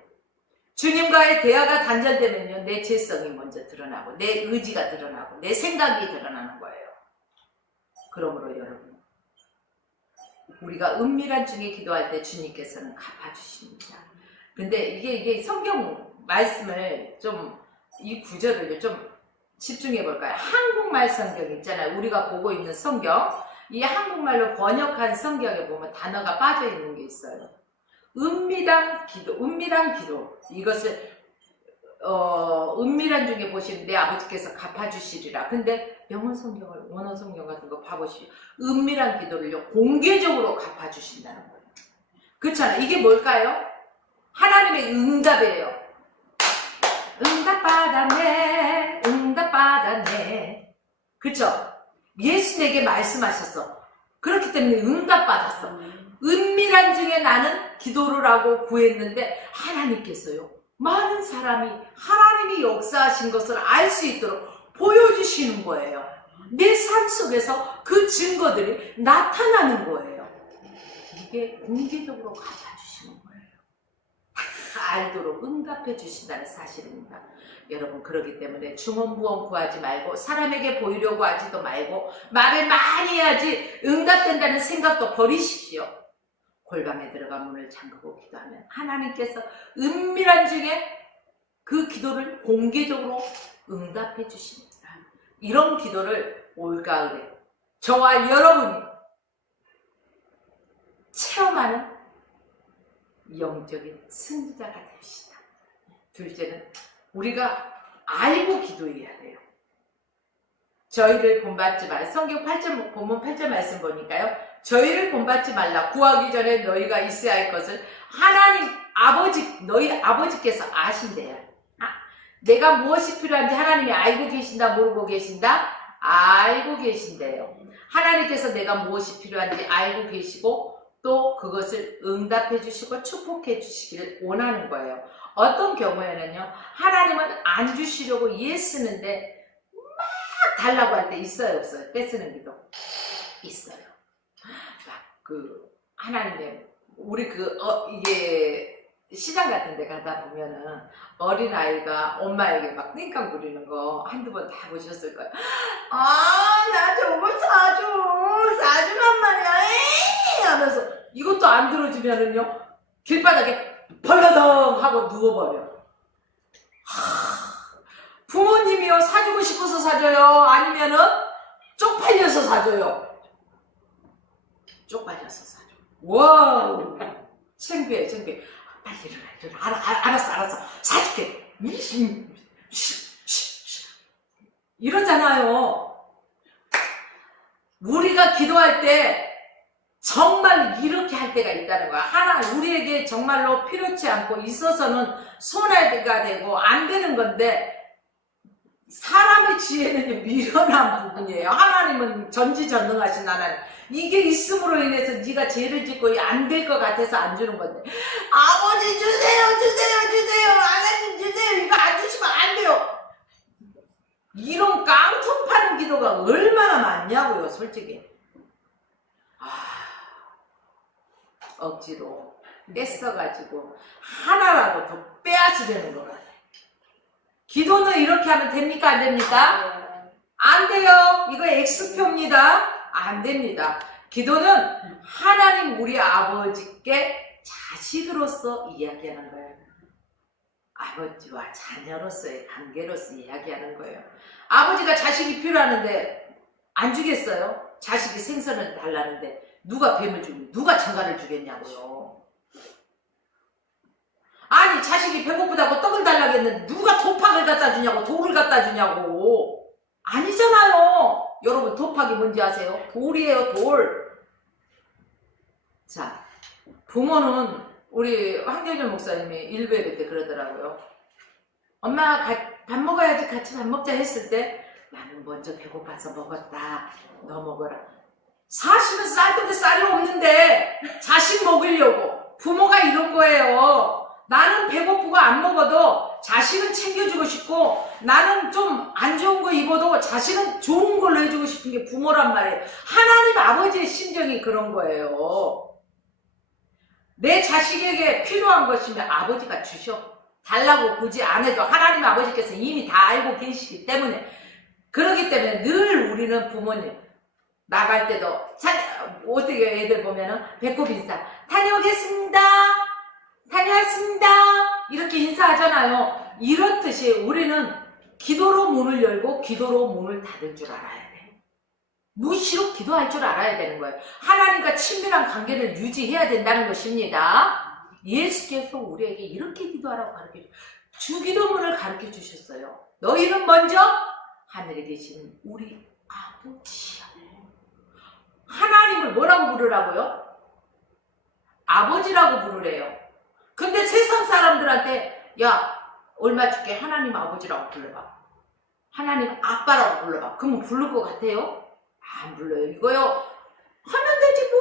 주님과의 대화가 단절되면요 내 죄성이 먼저 드러나고 내 의지가 드러나고 내 생각이 드러나는 거예요. 그러므로 여러분 우리가 은밀한 중에 기도할 때 주님께서는 갚아주십니다. 근데 이게 성경 말씀을 좀 이 구절을 좀 집중해 볼까요? 한국말 성경 있잖아요. 우리가 보고 있는 성경 이 한국말로 번역한 성경에 보면 단어가 빠져 있는 게 있어요. 은밀한 기도 이것을 은밀한 중에 보시면 내 아버지께서 갚아주시리라. 근데 영어 성경을 원어 성경 같은 거 봐보시죠. 은밀한 기도를요 공개적으로 갚아주신다는 거예요. 그렇잖아요. 이게 뭘까요? 하나님의 응답이에요. 응답받았네 응답받았네. 그쵸? 예수 내게 말씀하셨어. 그렇기 때문에 응답받았어. 은밀한 중에 나는 기도를 하고 구했는데 하나님께서요 많은 사람이 하나님이 역사하신 것을 알 수 있도록 보여주시는 거예요. 내 삶 속에서 그 증거들이 나타나는 거예요. 이게 공개적으로 갚아주시는 거예요. 알도록 응답해 주신다는 사실입니다. 여러분 그렇기 때문에 중언부언 구하지 말고 사람에게 보이려고 하지도 말고 말을 많이 해야지 응답된다는 생각도 버리십시오. 골방에 들어가 문을 잠그고 기도하면 하나님께서 은밀한 중에 그 기도를 공개적으로 응답해 주십니다. 이런 기도를 올가을에 저와 여러분이 체험하는 영적인 승리자가 됩시다. 둘째는 우리가 알고 기도해야 돼요. 저희를 본받지 말 성경 8절 본문 8절 말씀 보니까요. 저희를 본받지 말라. 구하기 전에 너희가 있어야 할 것을 하나님 아버지 너희 아버지께서 아신대요. 내가 무엇이 필요한지 하나님이 알고 계신다 모르고 계신다? 알고 계신대요. 하나님께서 내가 무엇이 필요한지 알고 계시고 또 그것을 응답해 주시고 축복해 주시기를 원하는 거예요. 어떤 경우에는요. 하나님은 안 주시려고 예쓰는데 막 달라고 할 때 있어요 없어요? 뺏쓰는 기도 있어요. 하나님의 우리 이게 시장 같은 데 가다 보면은 어린아이가 엄마에게 막 땡깡 부리는 거 한두 번 다 보셨을 거예요. 나 저거 사주란 말이야 에이! 하면서 이것도 안 들어주면은요 길바닥에 벌러덩 하고 누워버려. 부모님이요 사주고 싶어서 사줘요? 아니면은 쪽팔려서 사줘요? 쪽팔려서 사줘. 와우 창피해. 빨리 일어나. 알았어. 사줄게. 이러잖아요. 우리가 기도할 때 정말 이렇게 할 때가 있다는 거야. 우리에게 정말로 필요치 않고 있어서는 손해가 되고 안 되는 건데 사람의 지혜는 미련한 부분이에요. 하나님은 전지전능하신 하나님. 이게 있음으로 인해서 네가 죄를 짓고 안 될 것 같아서 안 주는 건데 아버지 주세요 하나님 주세요 이거 안 주시면 안 돼요. 이런 깡통 파는 기도가 얼마나 많냐고요 솔직히. 억지로 뺏어가지고 하나라도 더 빼앗으려는 것 같아요. 기도는 이렇게 하면 됩니까 안 됩니까? 안 돼요. 이거 X표입니다. 안 됩니다. 기도는 하나님 우리 아버지께 자식으로서 이야기하는 거예요. 아버지와 자녀로서의 관계로서 이야기하는 거예요. 아버지가 자식이 필요하는데 안 주겠어요? 자식이 생선을 달라는데 누가 뱀을 주고 누가 장가를 주겠냐고요. 아니 자식이 배고프다고 떡을 달라고 했는데 누가 도팍을 갖다 주냐고 돌을 갖다 주냐고. 아니잖아요. 여러분 돕하기 뭔지 아세요? 돌이에요, 돌. 자, 부모는 우리 황경준 목사님이 일부 예배 때 그러더라고요. 엄마 밥 먹어야지 같이 밥 먹자 했을 때 나는 먼저 배고파서 먹었다. 너 먹어라. 사실은 쌀떡에 쌀이 없는데 자식 먹으려고 부모가 이런 거예요. 나는 배고프고 안 먹어도 자식은 챙겨주고 싶고 나는 좀 안 좋은 거 입어도 자식은 좋은 걸로 해주고 싶은 게 부모란 말이에요. 하나님 아버지의 심정이 그런 거예요. 내 자식에게 필요한 것이면 아버지가 주셔. 달라고 굳이 안 해도 하나님 아버지께서 이미 다 알고 계시기 때문에, 그러기 때문에 늘 우리는 부모님 나갈 때도 어떻게 애들 보면은 배꼽 인사, 다녀오겠습니다, 다녀왔습니다 이렇게 인사하잖아요. 이렇듯이 우리는 기도로 문을 열고 기도로 문을 닫을 줄 알아야 돼. 무시로 기도할 줄 알아야 되는 거예요. 하나님과 친밀한 관계를 유지해야 된다는 것입니다. 예수께서 우리에게 이렇게 기도하라고 가르쳐주셨어요. 주기도문을 가르쳐 주셨어요. 너희는 먼저 하늘에 계신 우리 아버지야. 하나님을 뭐라고 부르라고요? 아버지라고 부르래요. 근데 세상 사람들한테 야 얼마 줄게 하나님 아버지라고 불러봐, 하나님 아빠라고 불러봐. 그러면 부를 것 같아요? 안 불러요. 이거요 하면 되지 뭐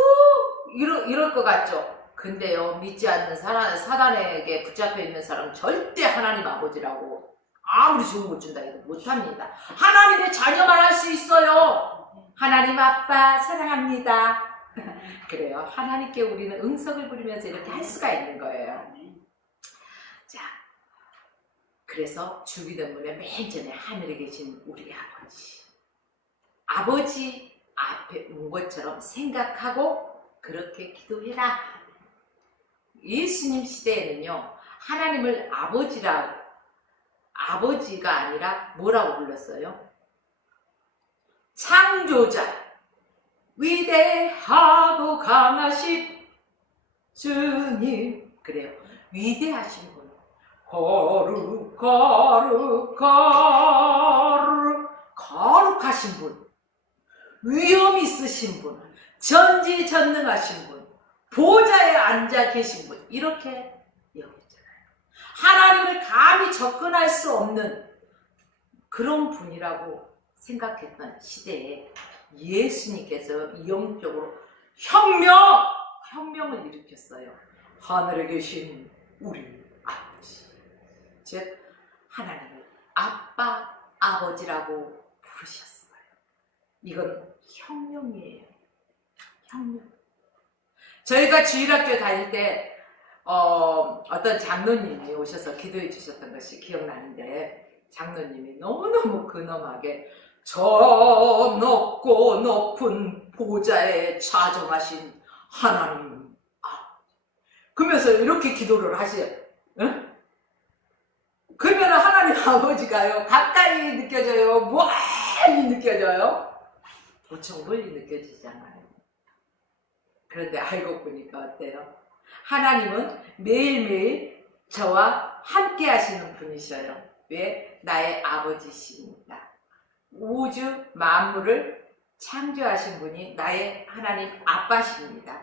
이럴 것 같죠. 근데요 믿지 않는 사단에게 붙잡혀 있는 사람은 절대 하나님 아버지라고 아무리 좋은 것 준다 해도 못합니다. 하나님의 자녀만 할 수 있어요. 하나님 아빠 사랑합니다. 그래요. 하나님께 우리는 응석을 부리면서 이렇게 할 수가 있는 거예요. 자, 그래서 주기도문의 맨 전에 하늘에 계신 우리 아버지 앞에 온 것처럼 생각하고 그렇게 기도해라. 예수님 시대에는요 하나님을 아버지가 아니라 뭐라고 불렀어요? 창조자, 위대하고 강하신 주님. 그래요. 위대하신 분, 거룩하신 분, 위엄 있으신 분, 전지전능하신 분, 보좌에 앉아 계신 분, 이렇게 여겼잖아요. 하나님을 감히 접근할 수 없는 그런 분이라고 생각했던 시대에 예수님께서 영적으로 혁명을 일으켰어요. 하늘에 계신 우리 아버지, 즉 하나님을 아빠, 아버지라고 부르셨어요. 이건 혁명이에요. 혁명. 저희가 주일학교 다닐 때 어떤 장로님이 오셔서 기도해 주셨던 것이 기억나는데, 장로님이 너무너무 근엄하게 저 높고 높은 보좌에 좌정하신 하나님 그러면서 이렇게 기도를 하세요. 응? 그러면 하나님 아버지가요 가까이 느껴져요? 멀리 느껴져요? 보통 멀리 느껴지잖아요. 그런데 알고 보니까 어때요? 하나님은 매일매일 저와 함께 하시는 분이셔요. 왜? 나의 아버지십니다. 우주 만물을 창조하신 분이 나의 하나님 아빠십니다.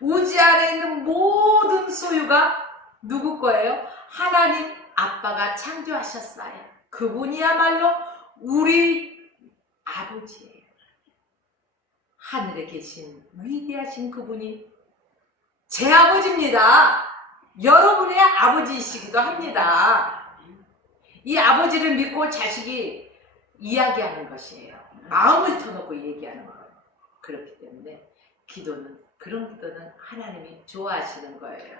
우주 안에 있는 모든 소유가 누구 거예요? 하나님 아빠가 창조하셨어요. 그분이야말로 우리 아버지예요. 하늘에 계신 위대하신 그분이 제 아버지입니다. 여러분의 아버지이시기도 합니다. 이 아버지를 믿고 자식이 이야기하는 것이에요. 마음을 터놓고 얘기하는 거예요. 그렇기 때문에 그런 기도는 하나님이 좋아하시는 거예요.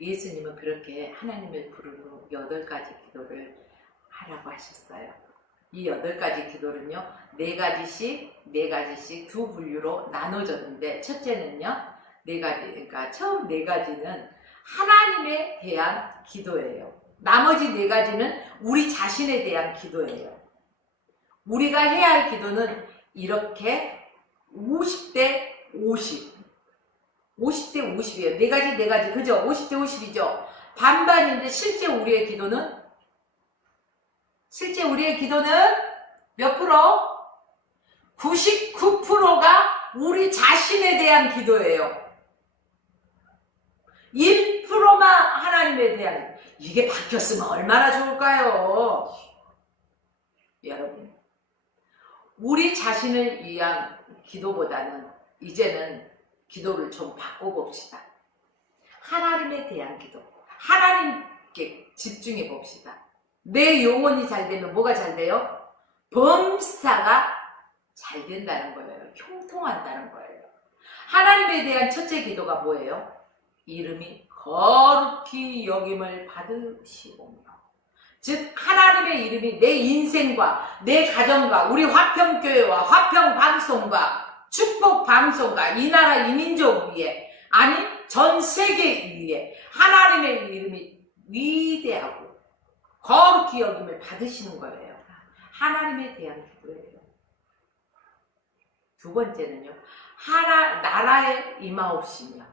예수님은 그렇게 하나님을 부르는 8가지 기도를 하라고 하셨어요. 이 8가지 기도는요 4가지씩 두 분류로 나눠졌는데, 첫째는요 4가지, 그러니까 처음 4가지는 하나님에 대한 기도예요. 나머지 4가지는 우리 자신에 대한 기도예요. 우리가 해야 할 기도는 이렇게 50대 50. 50대 50이에요. 4가지, 그죠? 50대 50이죠? 반반인데 실제 우리의 기도는 몇 프로? 99%가 우리 자신에 대한 기도예요. 1%만 하나님에 대한, 이게 바뀌었으면 얼마나 좋을까요? 여러분, 우리 자신을 위한 기도보다는 이제는 기도를 좀 바꿔봅시다. 하나님에 대한 기도, 하나님께 집중해 봅시다. 내 영혼이 잘 되면 뭐가 잘 돼요? 범사가 잘 된다는 거예요. 형통한다는 거예요. 하나님에 대한 첫째 기도가 뭐예요? 이름이 거룩히 여김을 받으시오며. 즉 하나님의 이름이 내 인생과 내 가정과 우리 화평교회와 화평방송과 축복방송과 이 나라 이 민족 위에, 아니 전 세계 위에 하나님의 이름이 위대하고 거룩히 여김을 받으시는 거예요. 하나님에 대한 기도예요. 두 번째는요, 나라에 임하옵시며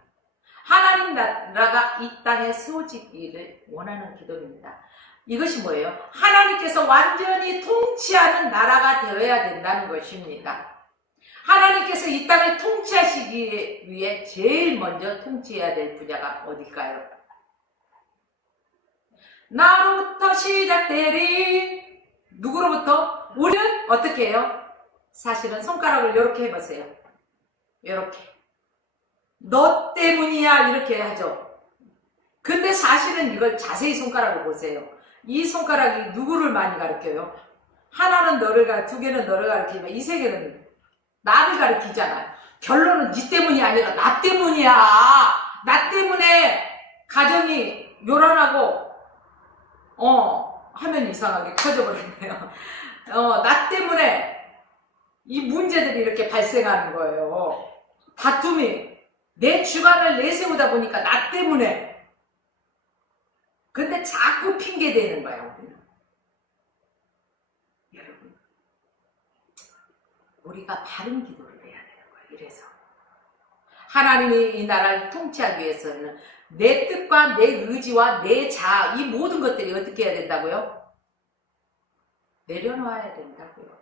하나님 나라가 이 땅에 세워지기를 원하는 기도입니다. 이것이 뭐예요? 하나님께서 완전히 통치하는 나라가 되어야 된다는 것입니다. 하나님께서 이 땅을 통치하시기 위해 제일 먼저 통치해야 될 분야가 어딜까요? 나로부터 시작되리. 누구로부터? 우리는 어떻게 해요? 사실은 손가락을 이렇게 해보세요. 이렇게. 너 때문이야 이렇게 하죠. 근데 사실은 이걸 자세히 손가락을 보세요. 이 손가락이 누구를 많이 가리켜요? 하나는 너를 가리키고 두 개는 너를 가리키면 이 세 개는 나를 가리키잖아요. 결론은 네 때문이 아니라 나 때문이야. 나 때문에 가정이 요란하고 하면 이상하게 커져버렸네요. 나 때문에 이 문제들이 이렇게 발생하는 거예요. 다툼이 내 주관을 내세우다 보니까 나 때문에. 근데 자꾸 핑계대는 거야, 우리는. 여러분, 우리가 바른 기도를 해야 되는 거예요. 이래서 하나님이 이 나라를 통치하기 위해서는 내 뜻과 내 의지와 내 자아, 이 모든 것들이 어떻게 해야 된다고요? 내려놓아야 된다고요.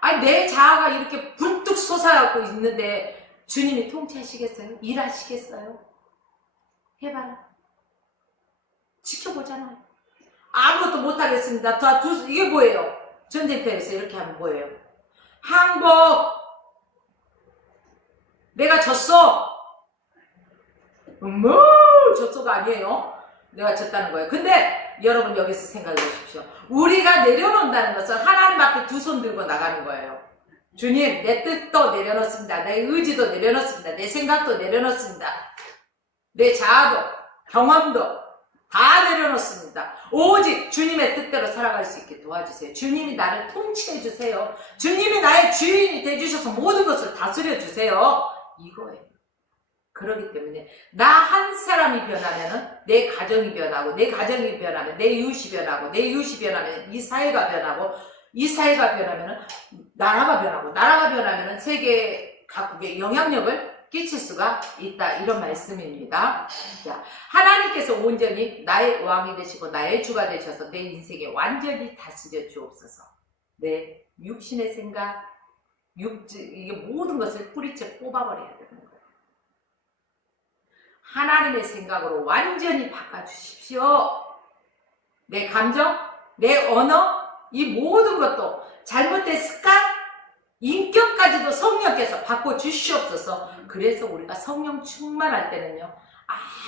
아니, 내 자아가 이렇게 불뚝 솟아갖고 있는데 주님이 통치하시겠어요? 일하시겠어요? 해봐라. 지켜보잖아요. 아무것도 못하겠습니다. 이게 뭐예요? 전쟁터에서 이렇게 하면 뭐예요? 항복! 내가 졌어! 졌어가 아니에요. 내가 졌다는 거예요. 근데 여러분 여기서 생각해 보십시오. 우리가 내려놓는다는 것은 하나님 앞에 두 손 들고 나가는 거예요. 주님, 내 뜻도 내려놓습니다. 내 의지도 내려놓습니다. 내 생각도 내려놓습니다. 내 자아도 경험도 다 내려놓습니다. 오직 주님의 뜻대로 살아갈 수 있게 도와주세요. 주님이 나를 통치해 주세요. 주님이 나의 주인이 되주셔서 모든 것을 다스려 주세요. 이거예요. 그렇기 때문에 나 한 사람이 변하면 내 가정이 변하고, 내 가정이 변하면 내 이웃이 변하고, 내 이웃이 변하면 이 사회가 변하고, 이 사회가 변하면 나라가 변하고, 나라가 변하면 세계 각국에 영향력을 끼칠 수가 있다. 이런 말씀입니다. 자, 하나님께서 온전히 나의 왕이 되시고 나의 주가 되셔서 내 인생에 완전히 다스려 주옵소서. 내 육신의 생각, 이게 모든 것을 뿌리째 뽑아버려야 되는 거예요. 하나님의 생각으로 완전히 바꿔주십시오. 내 감정, 내 언어, 이 모든 것도 잘못된 습관, 인격까지도 성령께서 바꿔주시옵소서. 그래서 우리가 성령 충만할 때는요,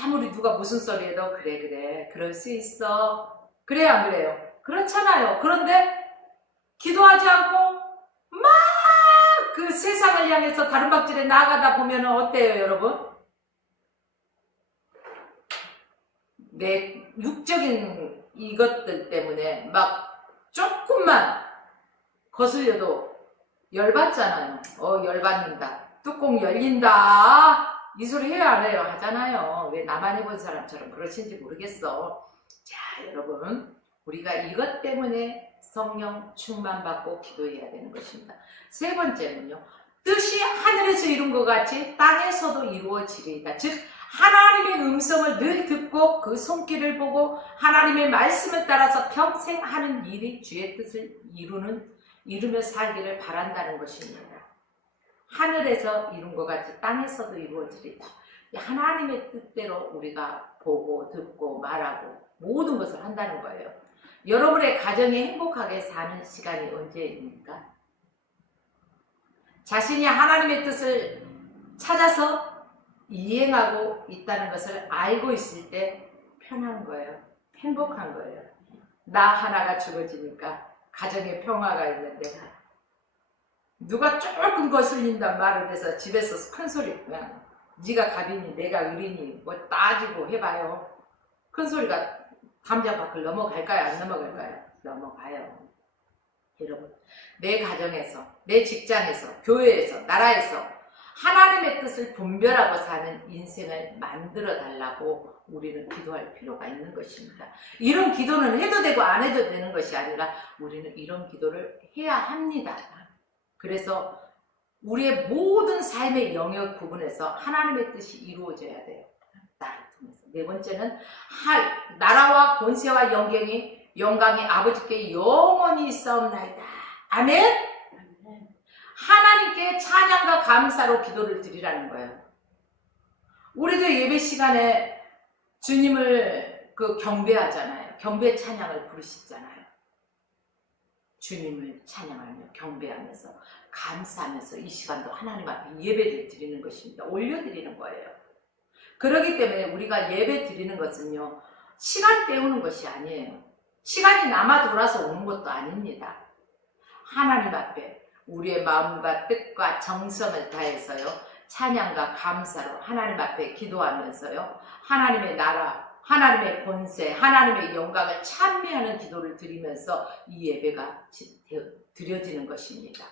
아무리 누가 무슨 소리 해도 그래 그럴 수 있어. 그래요 안 그래요? 그렇잖아요. 그런데 기도하지 않고 막 그 세상을 향해서 다른 박질에 나아가다 보면 어때요 여러분? 내 육적인 이것들 때문에 막 조금만 거슬려도 열받잖아요. 열받는다. 뚜껑 열린다. 이 소리 해요 안 해요? 하잖아요. 왜 나만 해본 사람처럼 그러신지 모르겠어. 자, 여러분, 우리가 이것 때문에 성령 충만받고 기도해야 되는 것입니다. 세 번째는요, 뜻이 하늘에서 이룬 것 같이 땅에서도 이루어지리이다. 즉 하나님의 음성을 늘 듣고 그 손길을 보고 하나님의 말씀을 따라서 평생 하는 일이 주의 뜻을 이루며 살기를 바란다는 것입니다. 하늘에서 이룬 것 같이 땅에서도 이루어지리다. 하나님의 뜻대로 우리가 보고 듣고 말하고 모든 것을 한다는 거예요. 여러분의 가정이 행복하게 사는 시간이 언제입니까? 자신이 하나님의 뜻을 찾아서 이행하고 있다는 것을 알고 있을 때 편한 거예요. 행복한 거예요. 나 하나가 죽어지니까 가정에 평화가 있는데 누가 조금 거슬린단 말을 해서 집에서 큰 소리 그냥 네가 갑이니 내가 을이니 뭐 따지고 해봐요. 큰 소리가 담장 밖을 넘어갈까요? 안 넘어갈까요? 넘어가요. 여러분, 내 가정에서, 내 직장에서, 교회에서, 나라에서 하나님의 뜻을 분별하고 사는 인생을 만들어 달라고 우리는 기도할 필요가 있는 것입니다. 이런 기도는 해도 되고 안 해도 되는 것이 아니라 우리는 이런 기도를 해야 합니다. 그래서 우리의 모든 삶의 영역 부분에서 하나님의 뜻이 이루어져야 돼요. 나를 통해서. 네 번째는 나라와 권세와 영광이 아버지께 영원히 있사옵나이다. 아멘. 하나님께 찬양과 감사로 기도를 드리라는 거예요. 우리도 예배 시간에 주님을 경배하잖아요. 경배 찬양을 부르시잖아요. 주님을 찬양하며 경배하면서 감사하면서 이 시간도 하나님 앞에 예배를 드리는 것입니다. 올려드리는 거예요. 그렇기 때문에 우리가 예배 드리는 것은요, 시간 때우는 것이 아니에요. 시간이 남아 돌아서 오는 것도 아닙니다. 하나님 앞에 우리의 마음과 뜻과 정성을 다해서요, 찬양과 감사로 하나님 앞에 기도하면서요, 하나님의 나라, 하나님의 권세, 하나님의 영광을 찬미하는 기도를 드리면서 이 예배가 드려지는 것입니다.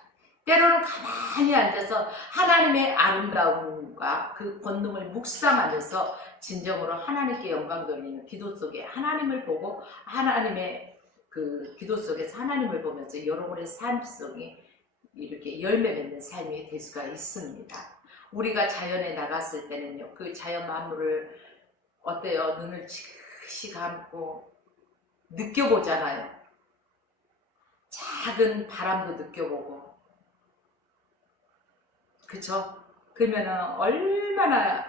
때로는 가만히 앉아서 하나님의 아름다움과 그 권능을 묵상하면서 진정으로 하나님께 영광 돌리는 기도 속에 하나님을 보고 하나님의 그 기도 속에서 하나님을 보면서 여러분의 삶 속에 이렇게 열매 맺는 삶이 될 수가 있습니다. 우리가 자연에 나갔을 때는요, 그 자연 만물을 어때요? 눈을 지그시 감고 느껴보잖아요. 작은 바람도 느껴보고, 그쵸? 그러면은 얼마나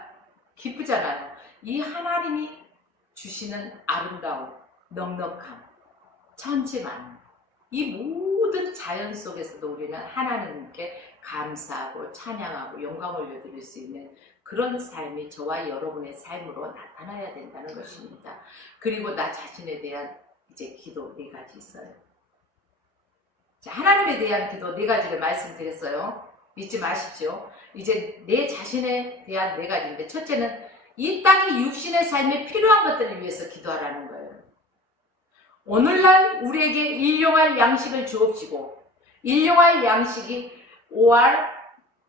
기쁘잖아요. 이 하나님이 주시는 아름다움, 넉넉함, 천지만 이 모든 자연 속에서도 우리는 하나님께 감사하고 찬양하고 영광을 올려드릴 수 있는 그런 삶이 저와 여러분의 삶으로 나타나야 된다는 것입니다. 그리고 나 자신에 대한 이제 기도 4가지 있어요. 자, 하나님에 대한 기도 4가지를 말씀드렸어요. 잊지 마십시오. 이제 내 자신에 대한 4가지인데, 첫째는 이 땅의 육신의 삶에 필요한 것들을 위해서 기도하라는 거예요. 오늘날 우리에게 일용할 양식을 주옵시고, 일용할 양식이 OR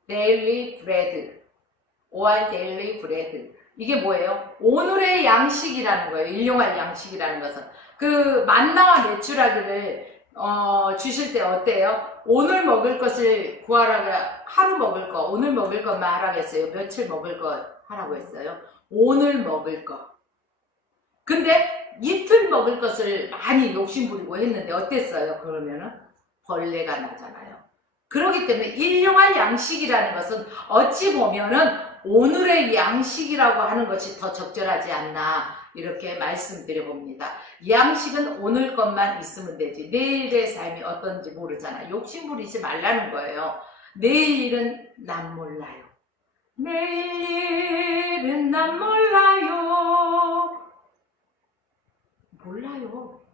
daily bread, OR daily bread. 이게 뭐예요? 오늘의 양식이라는 거예요. 일용할 양식이라는 것은. 그 만나와 메추라기를 주실 때 어때요? 오늘 먹을 것을 구하라고, 하루 먹을 거, 오늘 먹을 것만 하라고 했어요. 며칠 먹을 거 하라고 했어요. 오늘 먹을 거. 근데 이틀 먹을 것을 많이 욕심부리고 했는데 어땠어요? 그러면은 벌레가 나잖아요. 그렇기 때문에 일용할 양식이라는 것은 어찌 보면은 오늘의 양식이라고 하는 것이 더 적절하지 않나, 이렇게 말씀드려 봅니다. 양식은 오늘 것만 있으면 되지 내일의 삶이 어떤지 모르잖아. 욕심부리지 말라는 거예요. 내일 일은 난 몰라요. 내일 일은 난 몰라요. 몰라요.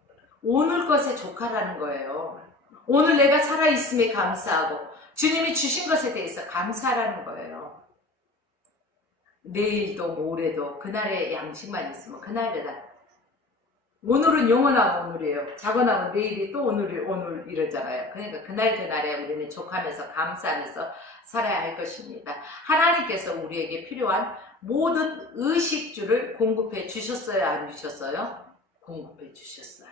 오늘 것에 족하라는 거예요. 오늘 내가 살아있음에 감사하고 주님이 주신 것에 대해서 감사하라는 거예요. 내일도 모레도 그날의 양식만 있으면 그날이다. 오늘은 영원한 오늘이에요. 자고 나면 내일이 또 오늘 이러잖아요. 그러니까 그날에 우리는 족하면서 감사하면서 살아야 할 것입니다. 하나님께서 우리에게 필요한 모든 의식주를 공급해 주셨어요? 안 주셨어요? 공급해 주셨어요.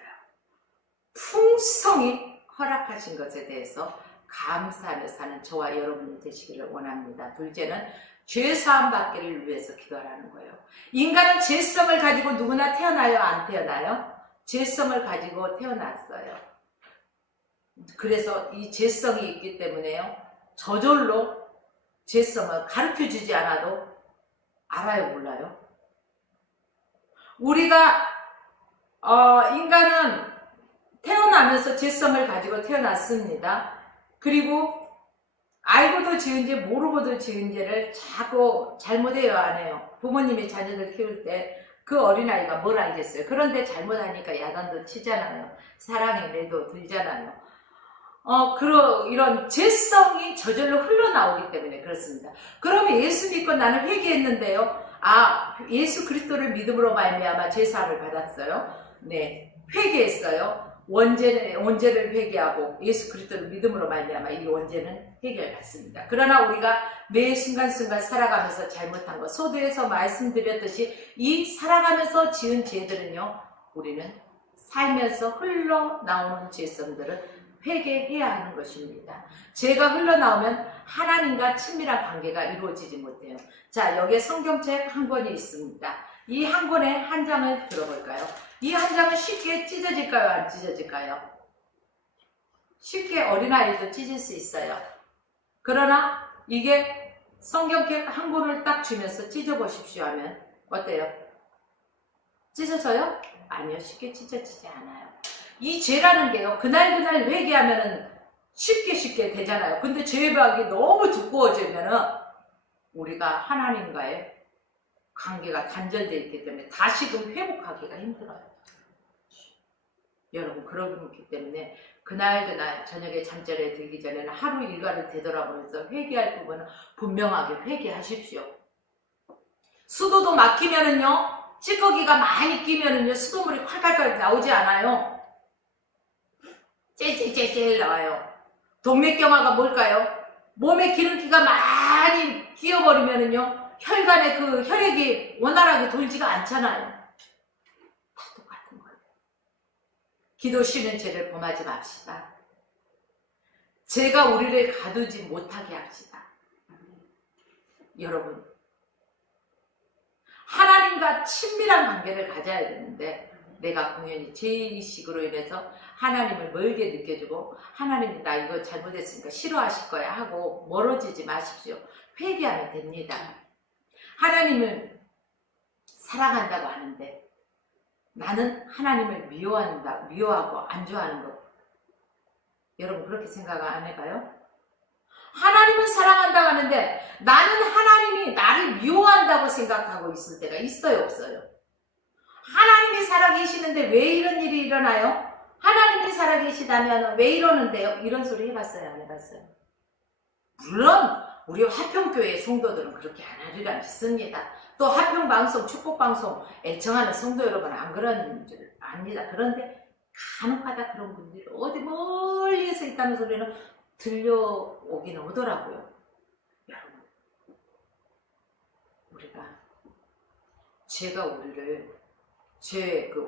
풍성히 허락하신 것에 대해서 감사하며 사는 저와 여러분이 되시기를 원합니다. 둘째는 죄사함 받기를 위해서 기도하라는 거예요. 인간은 죄성을 가지고 누구나 태어나요? 안 태어나요? 죄성을 가지고 태어났어요. 그래서 이 죄성이 있기 때문에요, 저절로 죄성을 가르쳐주지 않아도 알아요, 몰라요? 우리가 인간은 태어나면서 죄성을 가지고 태어났습니다. 그리고 알고도 지은 죄 모르고도 지은 죄를 자꾸 잘못해요, 안 해요? 부모님이 자녀들 키울 때 그 어린아이가 뭘 알겠어요? 그런데 잘못하니까 야단도 치잖아요. 사랑의 매도 들잖아요. 이런 죄성이 저절로 흘러나오기 때문에 그렇습니다. 그러면 예수 믿고 나는 회개했는데요. 예수 그리스도를 믿음으로 말미암아 죄사함을 받았어요. 네, 회개했어요. 원죄를 회개하고 예수 그리스도를 믿음으로 말미암아 이 원죄는 해결받습니다. 그러나 우리가 매 순간순간 살아가면서 잘못한 것, 소두에서 말씀드렸듯이 이 살아가면서 지은 죄들은요, 우리는 살면서 흘러나오는 죄성들을 회개해야 하는 것입니다. 죄가 흘러나오면 하나님과 친밀한 관계가 이루어지지 못해요. 자, 여기에 성경책 한 권이 있습니다. 이 한 권의 한 장을 들어볼까요? 이 한 장은 쉽게 찢어질까요? 안 찢어질까요? 쉽게 어린아이도 찢을 수 있어요. 그러나 이게 성경책 한 권을 딱 주면서 찢어보십시오 하면 어때요? 찢어져요? 아니요. 쉽게 찢어지지 않아요. 이 죄라는 게요. 그날 회개하면은 쉽게 되잖아요. 근데 죄박이 너무 두꺼워지면은 우리가 하나님과의 관계가 단절되어 있기 때문에 다시금 회복하기가 힘들어요. 여러분, 그렇기 때문에 그날 저녁에 잠자리에 들기 전에는 하루 일과를 되돌아보면서 회개할 부분은 분명하게 회개하십시오. 수도도 막히면은요, 찌꺼기가 많이 끼면은요, 수돗물이 콸콸콸 나오지 않아요. 찔찔찔찔 나와요. 동맥경화가 뭘까요? 몸에 기름기가 많이 끼어버리면은요, 혈관에 그 혈액이 원활하게 돌지가 않잖아요. 다 똑같은 거예요. 기도 쉬는 죄를 범하지 맙시다. 죄가 우리를 가두지 못하게 합시다. 여러분, 하나님과 친밀한 관계를 가져야 되는데 내가 공연히 죄의식으로 인해서 하나님을 멀게 느껴지고 하나님이 나 이거 잘못했으니까 싫어하실 거야 하고 멀어지지 마십시오. 회개하면 됩니다. 하나님을 사랑한다고 하는데 나는 하나님을 미워하고 안 좋아하는 것, 여러분 그렇게 생각 안 해봐요? 하나님을 사랑한다고 하는데 나는 하나님이 나를 미워한다고 생각하고 있을 때가 있어요, 없어요? 하나님이 살아계시는데 왜 이런 일이 일어나요? 하나님이 살아계시다면 왜 이러는데요? 이런 소리 해봤어요, 안 해봤어요? 물론 우리 화평교회 성도들은 그렇게 안 하리라 믿습니다. 또 화평방송, 축복방송 애청하는 성도 여러분은 안 그런 줄 압니다. 그런데 간혹하다 그런 분들이 어디 멀리에서 있다는 소리는 들려오긴 오더라고요. 여러분, 우리가 죄가 우리를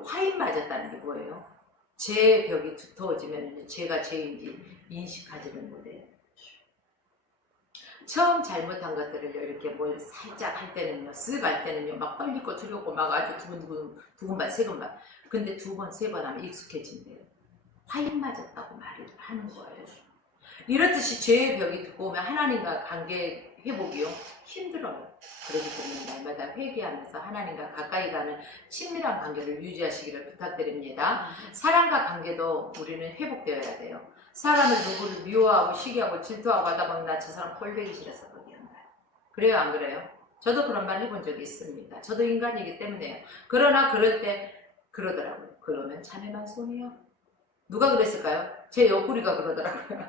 화인 맞았다는 게 뭐예요? 죄의 벽이 두터워지면 죄가 죄인지 인식하지는 못해요. 처음 잘못한 것들을 이렇게 뭘 살짝 할 때는요, 쓱 할 때는요, 막 떨리고 두렵고 막 아주 두근반, 세근반. 근데 두 번, 세 번 하면 익숙해진대요. 화인 맞았다고 말을 하는 거예요. 이렇듯이 죄의 벽이 두꺼우면 하나님과 관계 회복이요, 힘들어요. 그렇기 때문에 날마다 회개하면서 하나님과 가까이 가는 친밀한 관계를 유지하시기를 부탁드립니다. 사람과 관계도 우리는 회복되어야 돼요. 사람을 누구를 미워하고 시기하고 질투하고 하다 보면 나 저 사람 꼴보기 싫어서 거기 한 거야. 그래요, 안 그래요? 저도 그런 말 해본 적이 있습니다. 저도 인간이기 때문에요. 그러나 그럴 때 그러더라고요. 그러면 자네만 손해요. 누가 그랬을까요? 제 옆구리가 그러더라고요.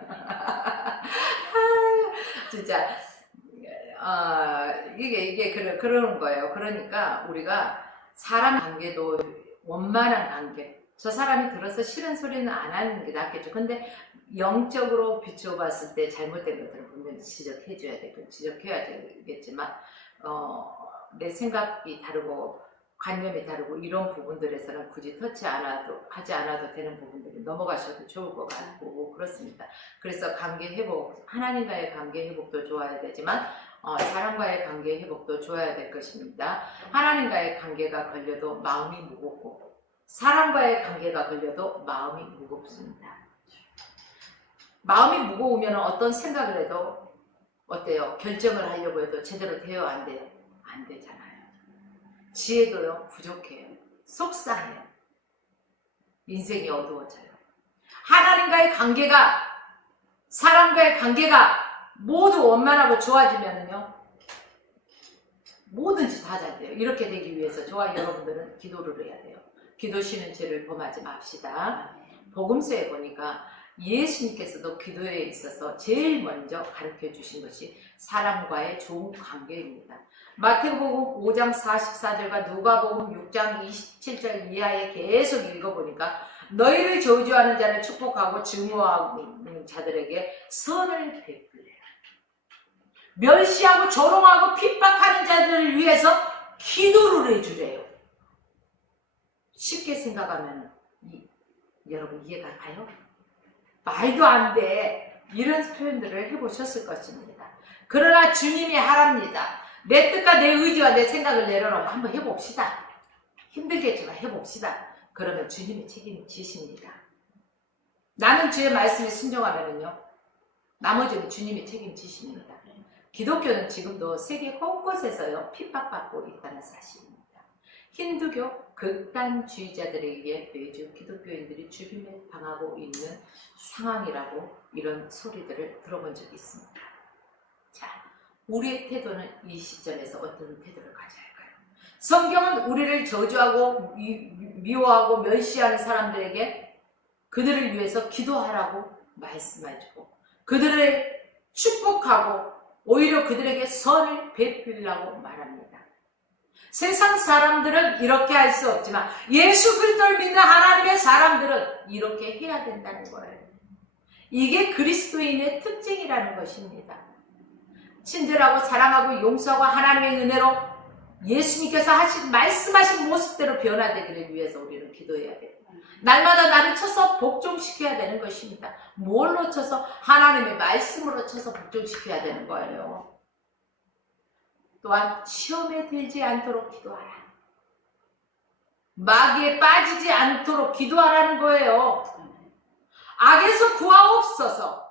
진짜 이게 그러는 거예요. 그러니까 우리가 사람 관계도 원만한 관계, 저 사람이 들어서 싫은 소리는 안 하는 게 낫겠죠. 근데 영적으로 비추어 봤을 때 잘못된 것들은 분명히 지적해줘야 되고 지적해야 되겠지만 내 생각이 다르고 관념이 다르고 이런 부분들에서는 굳이 하지 않아도 되는 부분들이 넘어가셔도 좋을 것 같고 그렇습니다. 그래서 관계 회복, 하나님과의 관계 회복도 좋아야 되지만 사람과의 관계 회복도 좋아야 될 것입니다. 하나님과의 관계가 걸려도 마음이 무겁고 사람과의 관계가 걸려도 마음이 무겁습니다. 마음이 무거우면 어떤 생각을 해도 어때요? 결정을 하려고 해도 제대로 돼요? 안 돼요? 안 되잖아요. 지혜도요, 부족해요. 속상해요. 인생이 어두워져요. 하나님과의 관계가, 사람과의 관계가 모두 원만하고 좋아지면은요, 뭐든지 다 잘 돼요. 이렇게 되기 위해서 저와 여러분들은 기도를 해야 돼요. 기도 쉬는 죄를 범하지 맙시다. 복음서에 보니까 예수님께서도 기도에 있어서 제일 먼저 가르쳐 주신 것이 사람과의 좋은 관계입니다. 마태복음 5장 44절과 누가복음 6장 27절 이하에 계속 읽어보니까 너희를 저주하는 자를 축복하고 증오하는 자들에게 선을 베풀래. 멸시하고 조롱하고 핍박하는 자들을 위해서 기도를 해주래요. 쉽게 생각하면 여러분 이해가 가요? 말도 안 돼. 이런 표현들을 해보셨을 것입니다. 그러나 주님이 하랍니다. 내 뜻과 내 의지와 내 생각을 내려놓고 한번 해봅시다. 힘들겠지만 해봅시다. 그러면 주님이 책임지십니다. 나는 주의 말씀에 순종하면요, 나머지는 주님이 책임지십니다. 기독교는 지금도 세계 곳곳에서요 핍박받고 있다는 사실입니다. 힌두교 극단주의자들에 의해 매주 기독교인들이 죽임을 당하고 있는 상황이라고 이런 소리들을 들어본 적이 있습니다. 자, 우리의 태도는 이 시점에서 어떤 태도를 가져야 할까요? 성경은 우리를 저주하고 미워하고 멸시하는 사람들에게 그들을 위해서 기도하라고 말씀해주고 그들을 축복하고 오히려 그들에게 선을 베풀라고 말합니다. 세상 사람들은 이렇게 할 수 없지만 예수 그리스도를 믿는 하나님의 사람들은 이렇게 해야 된다는 거예요. 이게 그리스도인의 특징이라는 것입니다. 친절하고 사랑하고 용서하고 하나님의 은혜로 예수님께서 말씀하신 모습대로 변화되기를 위해서 우리는 기도해야 돼요. 날마다 나를 쳐서 복종시켜야 되는 것입니다. 뭘로 쳐서? 하나님의 말씀으로 쳐서 복종시켜야 되는 거예요. 또한 시험에 들지 않도록 기도하라. 마귀에 빠지지 않도록 기도하라는 거예요. 악에서 구하옵소서.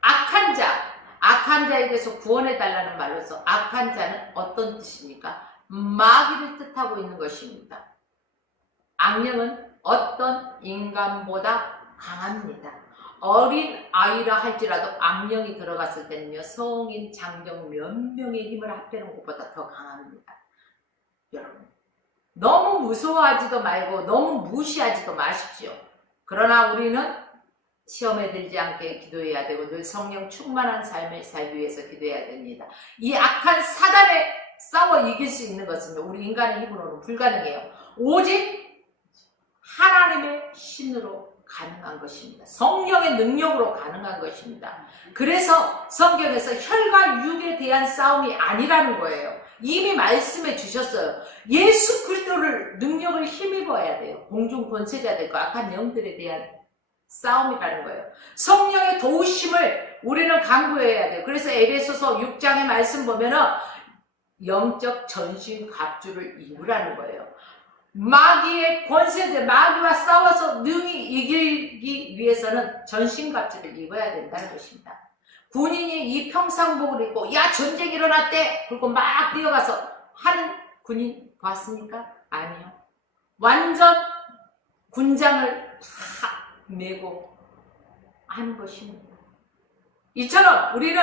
악한 자에게서 구원해달라는 말로서 악한 자는 어떤 뜻입니까? 마귀를 뜻하고 있는 것입니다. 악령은 어떤 인간보다 강합니다. 어린 아이라 할지라도 악령이 들어갔을 때는요, 성인, 장정 몇 명의 힘을 합해놓은 것보다 더 강합니다. 여러분, 너무 무서워하지도 말고 너무 무시하지도 마십시오. 그러나 우리는 시험에 들지 않게 기도해야 되고 늘 성령 충만한 삶을 살기 위해서 기도해야 됩니다. 이 악한 사단에 싸워 이길 수 있는 것은 우리 인간의 힘으로는 불가능해요. 오직 하나님의 신으로 가능한 것입니다. 성령의 능력으로 가능한 것입니다. 그래서 성경에서 혈과 육에 대한 싸움이 아니라는 거예요. 이미 말씀해 주셨어요. 예수 그리스도를 능력을 힘입어야 돼요. 공중 권세자들과 악한 영들에 대한 싸움이라는 거예요. 성령의 도우심을 우리는 강구해야 돼요. 그래서 에베소서 6장의 말씀 보면은 영적 전신 갑주를 입으라는 거예요. 마귀의 권세들, 마귀와 싸워서 능히 이기기 위해서는 전신갑주를 입어야 된다는 것입니다. 군인이 이 평상복을 입고 야 전쟁 일어났대! 그리고 막 뛰어가서 하는 군인 봤습니까? 아니요. 완전 군장을 다 메고 하는 것입니다. 이처럼 우리는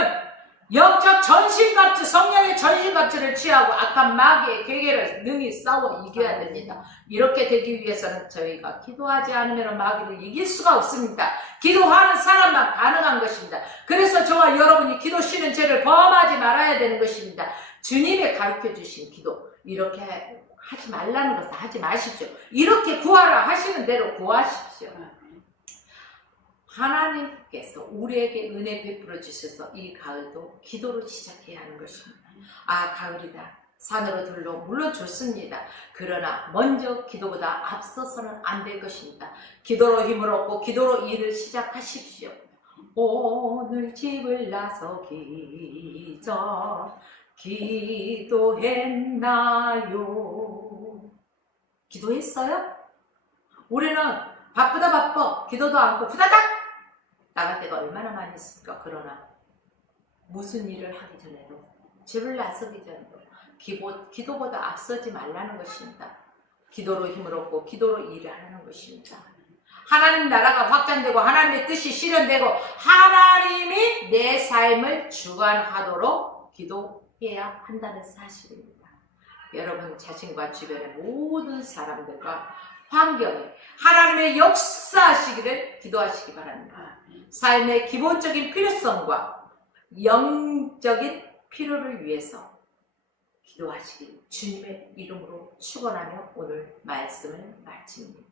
영적 전신갑주, 성령의 전신갑주를 취하고 악한 마귀의 괴계를 능히 싸워 이겨야 됩니다. 이렇게 되기 위해서는 저희가 기도하지 않으면 마귀를 이길 수가 없습니다. 기도하는 사람만 가능한 것입니다. 그래서 저와 여러분이 기도 쉬는 죄를 범하지 말아야 되는 것입니다. 주님의 가르쳐 주신 기도, 이렇게 하지 말라는 것을 하지 마십시오. 이렇게 구하라 하시는 대로 구하십시오. 하나님께서 우리에게 은혜 베풀어 주셔서 이 가을도 기도로 시작해야 하는 것입니다. 아, 가을이다. 산으로 들러 물론 좋습니다. 그러나 먼저 기도보다 앞서서는 안 될 것입니다. 기도로 힘을 얻고 기도로 일을 시작하십시오. 오늘 집을 나서기 전 기도했나요? 기도했어요? 우리는 바쁘다 바빠 기도도 않고 후다닥 나갈 때가 얼마나 많이 있습니까? 그러나 무슨 일을 하기 전에도, 집을 나서기 전에도 기도보다 앞서지 말라는 것입니다. 기도로 힘을 얻고 기도로 일을 하는 것입니다. 하나님 나라가 확장되고 하나님의 뜻이 실현되고 하나님이 내 삶을 주관하도록 기도해야 한다는 사실입니다. 여러분 자신과 주변의 모든 사람들과 환경에 하나님의 역사하시기를 기도하시기 바랍니다. 삶의 기본적인 필요성과 영적인 필요를 위해서 기도하시길 주님의 이름으로 축원하며 오늘 말씀을 마칩니다.